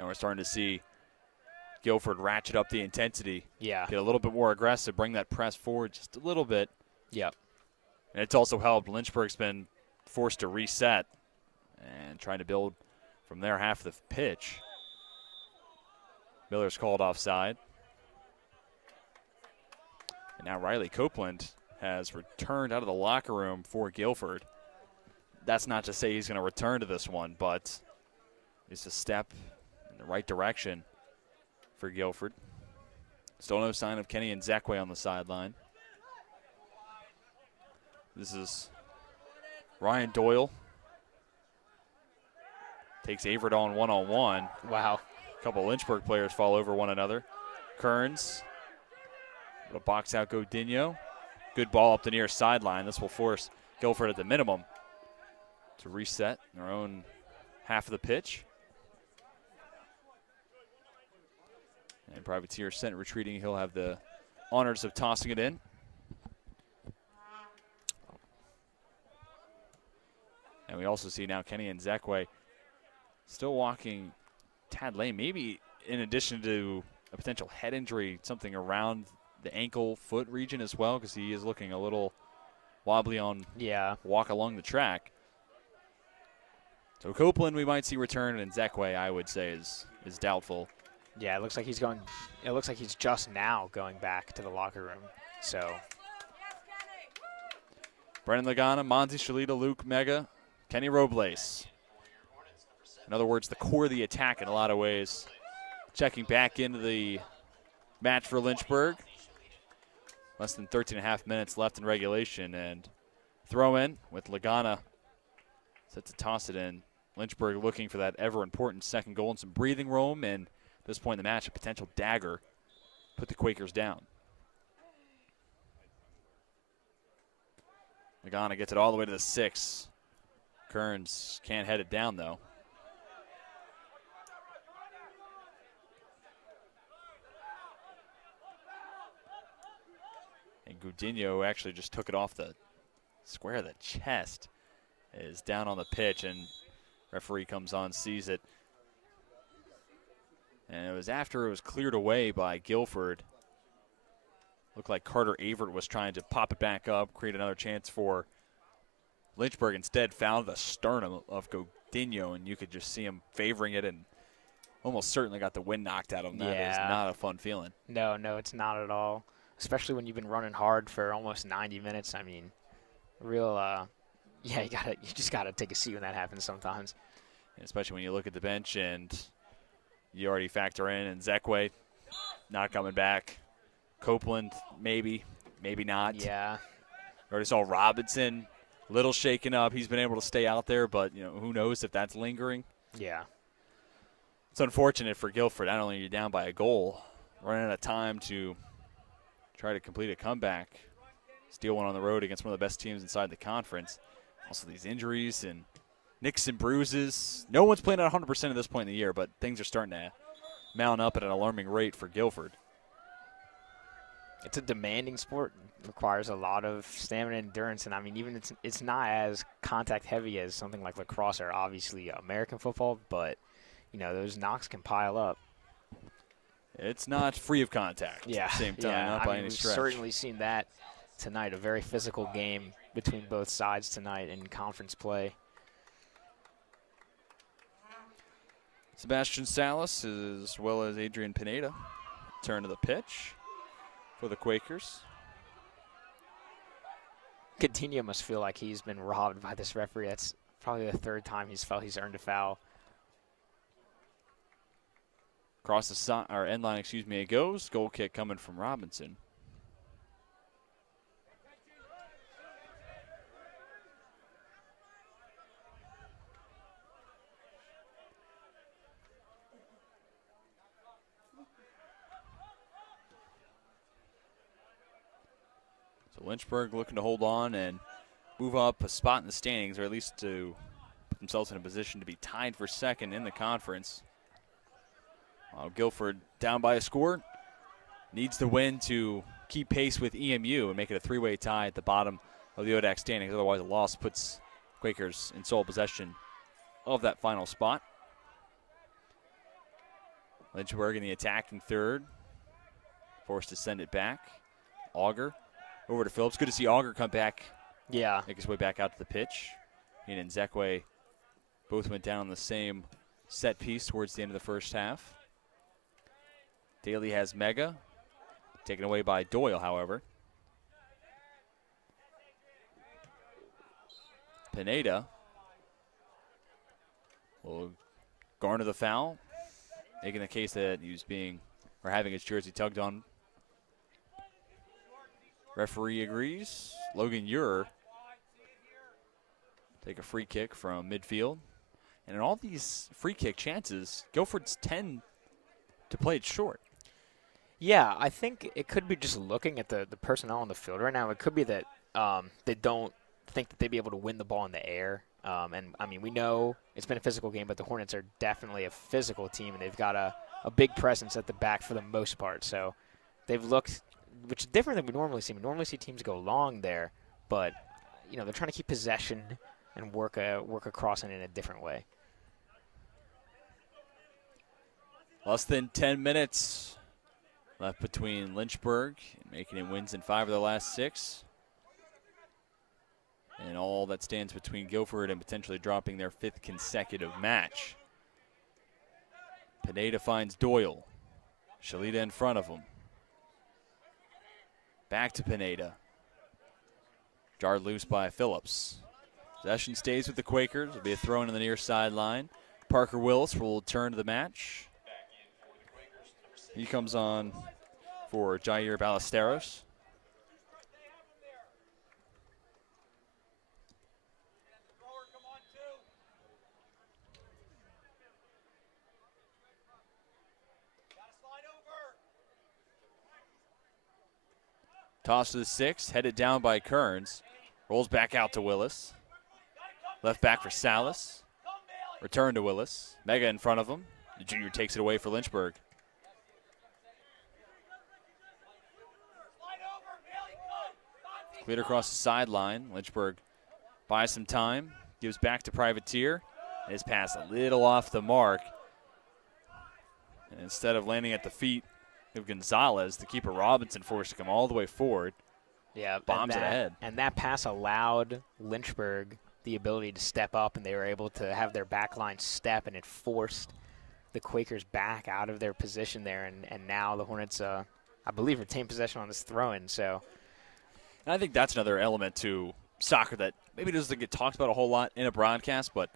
And we're starting to see Guilford ratchet up the intensity. Yeah. Get a little bit more aggressive, bring that press forward just a little bit. Yep. And it's also helped. Lynchburg's been forced to reset and trying to build from their half of the pitch. Miller's called offside. And now Riley Copeland has returned out of the locker room for Guilford. That's not to say he's going to return to this one, but it's a step in the right direction for Guilford. Still no sign of Kenny and Zekwe on the sideline. This is Ryan Doyle. Takes Averett on one-on-one. Wow. A couple Lynchburg players fall over one another. Kearns. Will box out Godinho. Good ball up the near sideline. This will force Guilford at the minimum to reset their own half of the pitch. And Privateer sent retreating. He'll have the honors of tossing it in. And we also see now Kenny and Zekwe still walking tad lame. Maybe in addition to a potential head injury, something around the ankle, foot region as well, because he is looking a little wobbly on walk along the track. So Copeland we might see return, and Zekwe I would say is doubtful. Yeah, it looks like he's going. It looks like he's just now going back to the locker room. So Brennan Lagana, Monty Shalita, Luke Mega, Kenny Robles. In other words, the core of the attack in a lot of ways. Checking back into the match for Lynchburg. Less than 13.5 minutes left in regulation, and throw in with Lagana set to toss it in. Lynchburg looking for that ever important second goal and some breathing room, and at this point in the match, a potential dagger put the Quakers down. Lagana gets it all the way to the 6. Kearns can't head it down though. And Godinho actually just took it off the square of the chest. Is down on the pitch, and referee comes on, sees it. And it was after it was cleared away by Guilford. Looked like Carter Averett was trying to pop it back up, create another chance for Lynchburg. Instead found the sternum of Godinho, and you could just see him favoring it and almost certainly got the wind knocked out of him. That is not a fun feeling. No, it's not at all. Especially when you've been running hard for almost 90 minutes. I mean, real, you just gotta take a seat when that happens sometimes. And especially when you look at the bench and you already factor in, and Zekwe not coming back. Copeland, maybe not. Yeah. Already saw Robinson, little shaken up. He's been able to stay out there, but who knows if that's lingering. Yeah. It's unfortunate for Guilford. Not only are you down by a goal, running out of time to try to complete a comeback, steal one on the road against one of the best teams inside the conference. Also these injuries and nicks and bruises. No one's playing at 100% at this point in the year, but things are starting to mount up at an alarming rate for Guilford. It's a demanding sport. It requires a lot of stamina and endurance, and I mean, even it's not as contact heavy as something like lacrosse or obviously American football, but those knocks can pile up. It's not free of contact. Yeah, at the same time, not by any we've stretch. Certainly seen that tonight. A very physical game between both sides tonight in conference play. Sebastian Salas as well as Adrian Pineda turn to the pitch for the Quakers. Coutinho must feel like he's been robbed by this referee. That's probably the third time he's felt he's earned a foul. Across the end line, it goes. Goal kick coming from Robinson. So So Lynchburg looking to hold on and move up a spot in the standings, or at least to put themselves in a position to be tied for second in the conference. While Guilford down by a score, needs the win to keep pace with EMU and make it a three-way tie at the bottom of the ODAC standings. Otherwise, a loss puts Quakers in sole possession of that final spot. Lynchburg in the attacking third, forced to send it back. Auger over to Phillips. Good to see Auger come back. Yeah. Make his way back out to the pitch. He and Nzekwe both went down on the same set piece towards the end of the first half. Daly has Mega. Taken away by Doyle, however. Pineda will garner the foul, making the case that he was having his jersey tugged on. Referee agrees. Logan Ure take a free kick from midfield. And in all these free kick chances, Guilford's tend to play it short. Yeah, I think it could be just looking at the personnel on the field right now. It could be that they don't think that they'd be able to win the ball in the air. And, I mean, we know it's been a physical game, but the Hornets are definitely a physical team, and they've got a big presence at the back for the most part. So they've looked, which is different than we normally see. We normally see teams go long there, but, you know, they're trying to keep possession and work across it in a different way. Less than 10 minutes left between Lynchburg and making it wins in 5 of their last 6. And all that stands between Guilford and potentially dropping their 5th consecutive match. Pineda finds Doyle. Shalita in front of him. Back to Pineda. Jarred loose by Phillips. Possession stays with the Quakers. It'll be a throw in on the near sideline. Parker Willis will turn to the match. He comes on for Jair Ballesteros. Toss to the 6, headed down by Kearns. Rolls back out to Willis. Left back for Salas. Return to Willis. Mega in front of him. The junior takes it away for Lynchburg. Cleared across the sideline. Lynchburg buys some time. Gives back to Privateer. His pass a little off the mark. And instead of landing at the feet of Gonzalez, the keeper Robinson forced to come all the way forward. Yeah, bombs it ahead. And that pass allowed Lynchburg the ability to step up, and they were able to have their back line step, and it forced the Quakers back out of their position there. And now the Hornets, I believe, retain possession on this throw-in. So, and I think that's another element to soccer that maybe doesn't get talked about a whole lot in a broadcast, but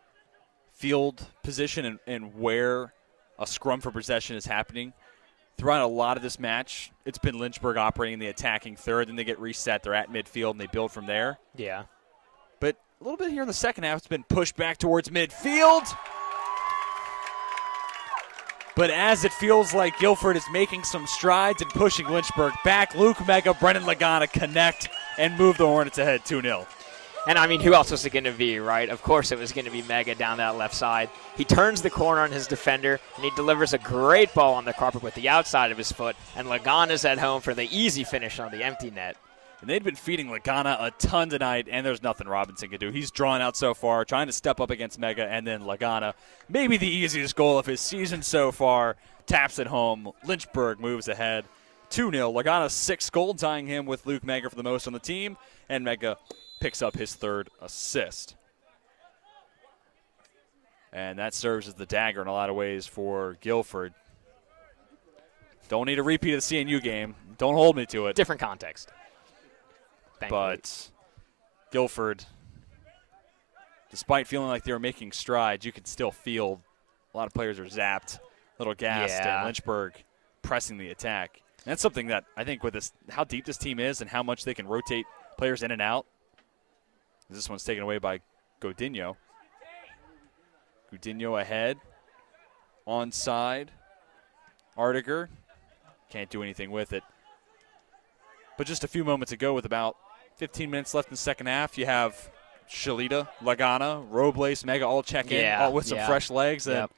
field position and where a scrum for possession is happening. Throughout a lot of this match, it's been Lynchburg operating in the attacking third, then they get reset, they're at midfield, and they build from there. Yeah. But a little bit here in the second half, it's been pushed back towards midfield. But as it feels like Guilford is making some strides and pushing Lynchburg back, Luke Mega, Brennan Lagana connect and move the Hornets ahead 2-0. And, I mean, who else was it going to be, right? Of course it was going to be Mega down that left side. He turns the corner on his defender, and he delivers a great ball on the carpet with the outside of his foot, and Lagana's at home for the easy finish on the empty net. And they'd been feeding Lagana a ton tonight, and there's nothing Robinson can do. He's drawn out so far, trying to step up against Mega, and then Lagana, maybe the easiest goal of his season so far, taps it home. Lynchburg moves ahead 2-0. Lagana's 6th goal, tying him with Luke Mega for the most on the team, and Mega picks up his 3rd assist. And that serves as the dagger in a lot of ways for Guilford. Don't need a repeat of the CNU game. Don't hold me to it. Different context. But Guilford, despite feeling like they were making strides, you could still feel a lot of players are zapped, a little gassed, and Lynchburg pressing the attack. And that's something that I think with this, how deep this team is and how much they can rotate players in and out. This one's taken away by Godinho. Godinho ahead. Onside. Artiger can't do anything with it. But just a few moments ago with about 15 minutes left in the second half. You have Shalita, Lagana, Robles, Mega all check in, all with some fresh legs and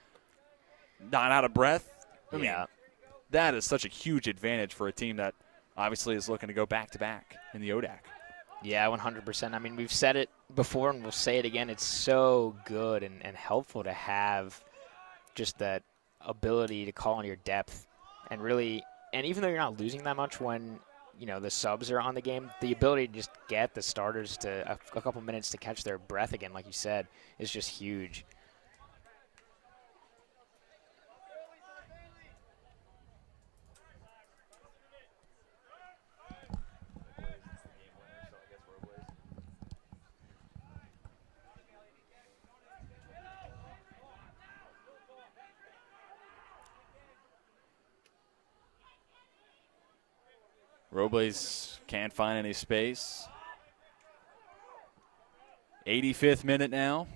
not out of breath. I mean, that is such a huge advantage for a team that obviously is looking to go back-to-back in the ODAC. Yeah, 100%. I mean, we've said it before and we'll say it again. It's so good and helpful to have just that ability to call on your depth and really, and even though you're not losing that much when, you know, the subs are on the game, the ability to just get the starters to a couple minutes to catch their breath again, like you said, is just huge. Robles can't find any space. 85th minute now.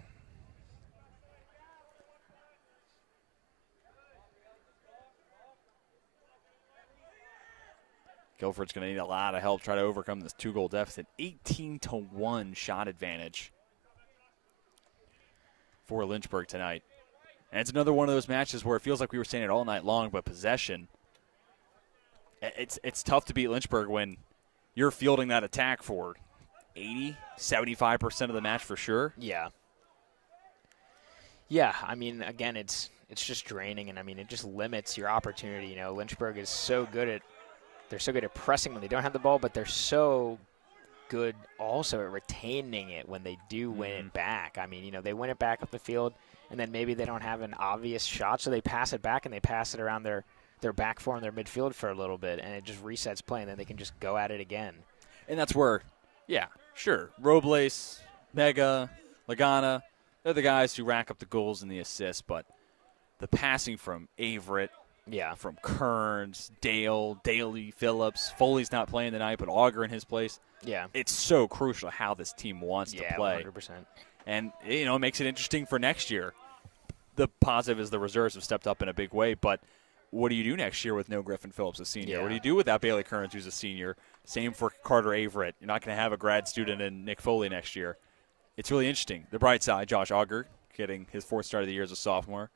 Guilford's going to need a lot of help to try to overcome this 2-goal deficit. 18-1 shot advantage for Lynchburg tonight. And it's another one of those matches where it feels like we were saying it all night long, but possession. It's tough to beat Lynchburg when you're fielding that attack for 80, 75% of the match for sure. Yeah. Yeah, I mean, again, it's just draining, and I mean, it just limits your opportunity. You know, Lynchburg is so good at pressing when they don't have the ball, but they're so good also at retaining it when they do win it back. I mean, you know, they win it back up the field, and then maybe they don't have an obvious shot, so they pass it back and they pass it around their back four and their midfield for a little bit, and it just resets play, and then they can just go at it again. And that's where, yeah, sure, Robles, Mega, Lagana, they're the guys who rack up the goals and the assists, but the passing from Averett, from Kearns, Dale, Daly, Phillips, Foley's not playing tonight, but Auger in his place. Yeah. It's so crucial how this team wants to play. 100%. And, you know, it makes it interesting for next year. The positive is the reserves have stepped up in a big way, but what do you do next year with no Griffin Phillips, a senior? What do you do without Bailey Kearns, who's a senior? Same for Carter Averett. You're not going to have a grad student in Nick Foley next year. It's really interesting. The bright side, Josh Auger getting his 4th start of the year as a sophomore.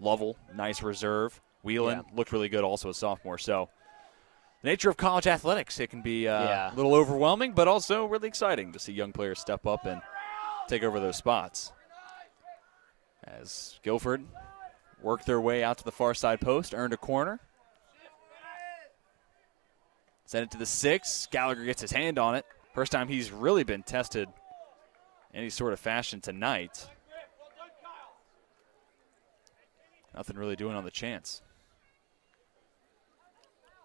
Lovell, nice reserve. Whelan looked really good also as a sophomore. So the nature of college athletics, it can be a little overwhelming, but also really exciting to see young players step up and take over those spots. As Guilford worked their way out to the far side post, earned a corner. Sent it to the 6. Gallagher gets his hand on it. First time he's really been tested in any sort of fashion tonight. Nothing really doing on the chance.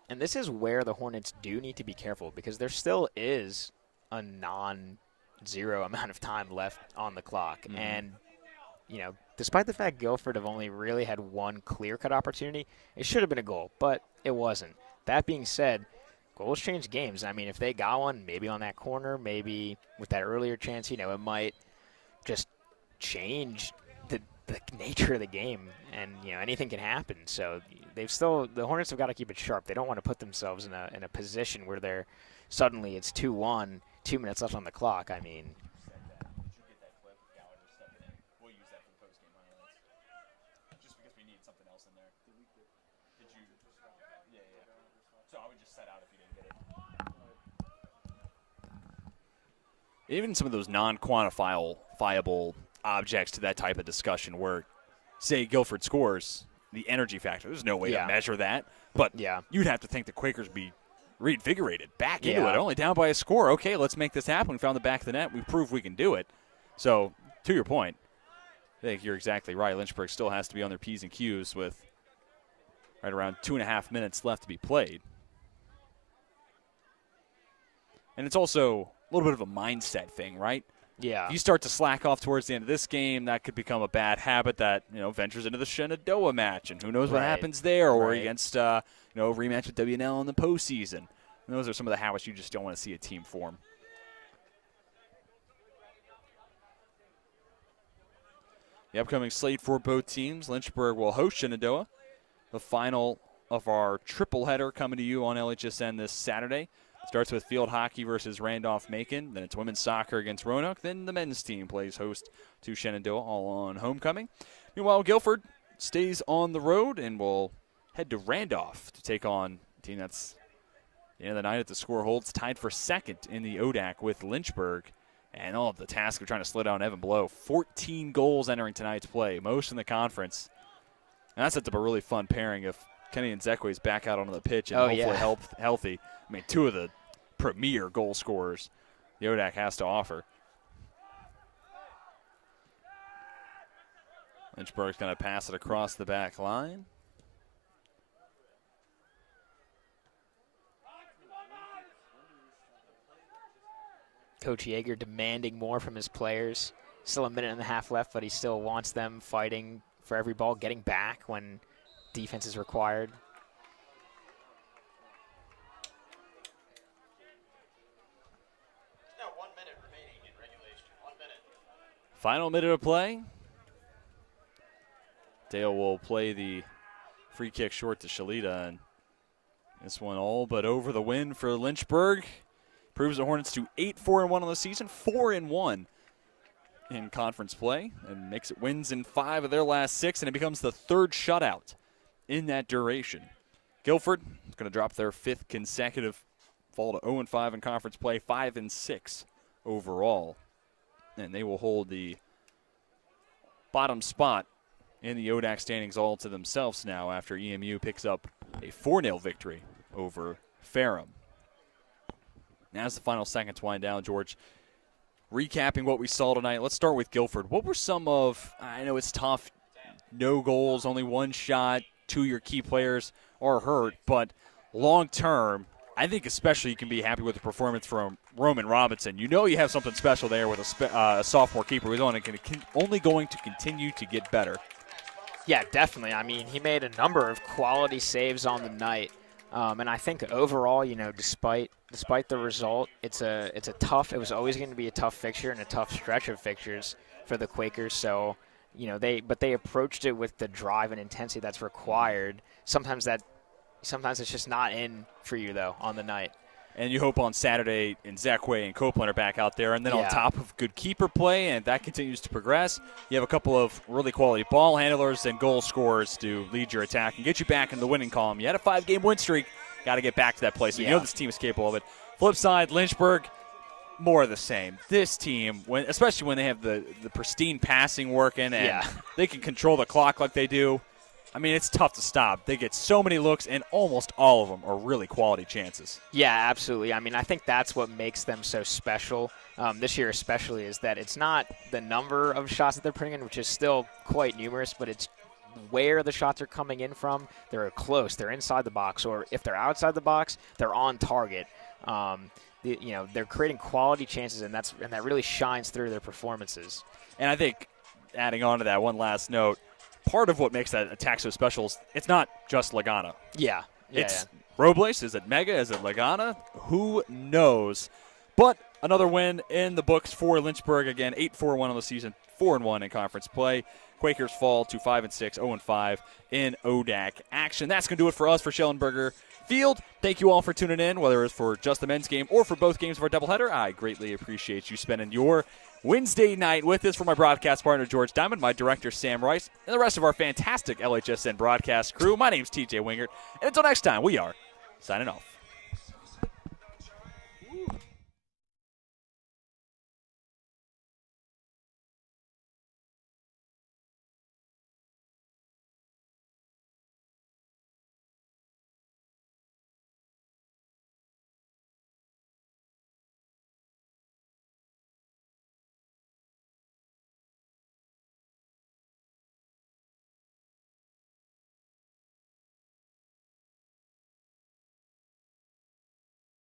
And this is where the Hornets do need to be careful because there still is a non-zero amount of time left on the clock. And, you know, despite the fact Guilford have only really had one clear-cut opportunity, it should have been a goal, but it wasn't. That being said, goals change games. I mean, if they got one, maybe on that corner, maybe with that earlier chance, you know, it might just change the nature of the game, and, you know, anything can happen. So the Hornets have got to keep it sharp. They don't want to put themselves in a position where they're suddenly it's 2-1, 2 minutes left on the clock. I mean, even some of those non-quantifiable objects to that type of discussion where, say, Guilford scores, the energy factor, there's no way to measure that. But you'd have to think the Quakers be reinvigorated, back into it, only down by a score. Okay, let's make this happen. We found the back of the net. We proved we can do it. So, to your point, I think you're exactly right. Lynchburg still has to be on their P's and Q's with right around 2.5 minutes left to be played. And it's also a little bit of a mindset thing, right? Yeah. If you start to slack off towards the end of this game, that could become a bad habit that, you know, ventures into the Shenandoah match, and who knows what happens there, or against, you know, a rematch with WNL in the postseason. And those are some of the habits you just don't want to see a team form. The upcoming slate for both teams, Lynchburg will host Shenandoah. The final of our triple header coming to you on LHSN this Saturday. Starts with field hockey versus Randolph-Macon. Then it's women's soccer against Roanoke. Then the men's team plays host to Shenandoah, all on homecoming. Meanwhile, Guilford stays on the road and will head to Randolph to take on a team that's the end of the night at the score holds tied for second in the ODAC with Lynchburg. And all of the task of trying to slow down Evan Blow. 14 goals entering tonight's play, most in the conference. And that sets up a really fun pairing if Kenny and Zekwe is back out onto the pitch and hopefully healthy. I mean, two of the premier goal scorers the ODAC has to offer. Lynchburg's going to pass it across the back line. Coach Yeager demanding more from his players. Still a minute and a half left, but he still wants them fighting for every ball, getting back when defense is required. Now 1 minute remaining in regulation. 1 minute. Final minute of play. Dale will play the free kick short to Shalita, and this one all but over the win for Lynchburg. Proves the Hornets to 8-4-1 on the season, 4-1 in conference play, and makes it wins in 5 of their last 6, and it becomes the 3rd shutout in that duration. Guilford is going to drop their 5th consecutive, fall to 0-5 in conference play, 5-6 overall, and they will hold the bottom spot in the ODAC standings all to themselves now after EMU picks up a 4-0 victory over Ferrum. Now as the final seconds wind down, George, recapping what we saw tonight, let's start with Guilford. What were some of, I know it's tough, no goals, only 1 shot, 2 of your key players are hurt, but long term, I think especially you can be happy with the performance from Roman Robinson. You know you have something special there with a sophomore keeper who's only going to continue to get better. Yeah, definitely. I mean, he made a number of quality saves on the night. And I think overall, you know, despite the result, it was always going to be a tough fixture and a tough stretch of fixtures for the Quakers. So, you know, they approached it with the drive and intensity that's required. Sometimes it's just not in for you though on the night. And you hope on Saturday and Zekwe and Copeland are back out there. And then on top of good keeper play, and that continues to progress, you have a couple of really quality ball handlers and goal scorers to lead your attack and get you back in the winning column. You had a 5-game win streak. Got to get back to that place. You know this team is capable of it. Flip side, Lynchburg, more of the same. This team, especially when they have the pristine passing working and they can control the clock like they do, I mean, it's tough to stop. They get so many looks, and almost all of them are really quality chances. Yeah, absolutely. I mean, I think that's what makes them so special this year especially, is that it's not the number of shots that they're putting in, which is still quite numerous, but it's where the shots are coming in from. They're close. They're inside the box, or if they're outside the box, they're on target. They're creating quality chances, and that really shines through their performances. And I think, adding on to that, one last note, part of what makes that attack so special is it's not just Lagana. It's Robles. Is it Mega? Is it Lagana? Who knows? But another win in the books for Lynchburg. Again, 8-4-1 on the season, 4-1 in conference play. Quakers fall to 5-6, 0-5 in ODAC action. That's going to do it for us for Schellenberger Field. Thank you all for tuning in, whether it's for just the men's game or for both games of our doubleheader. I greatly appreciate you spending your Wednesday night with us. For my broadcast partner, George Diamond, my director, Sam Rice, and the rest of our fantastic LHSN broadcast crew, my name's TJ Wingert. And until next time, we are signing off.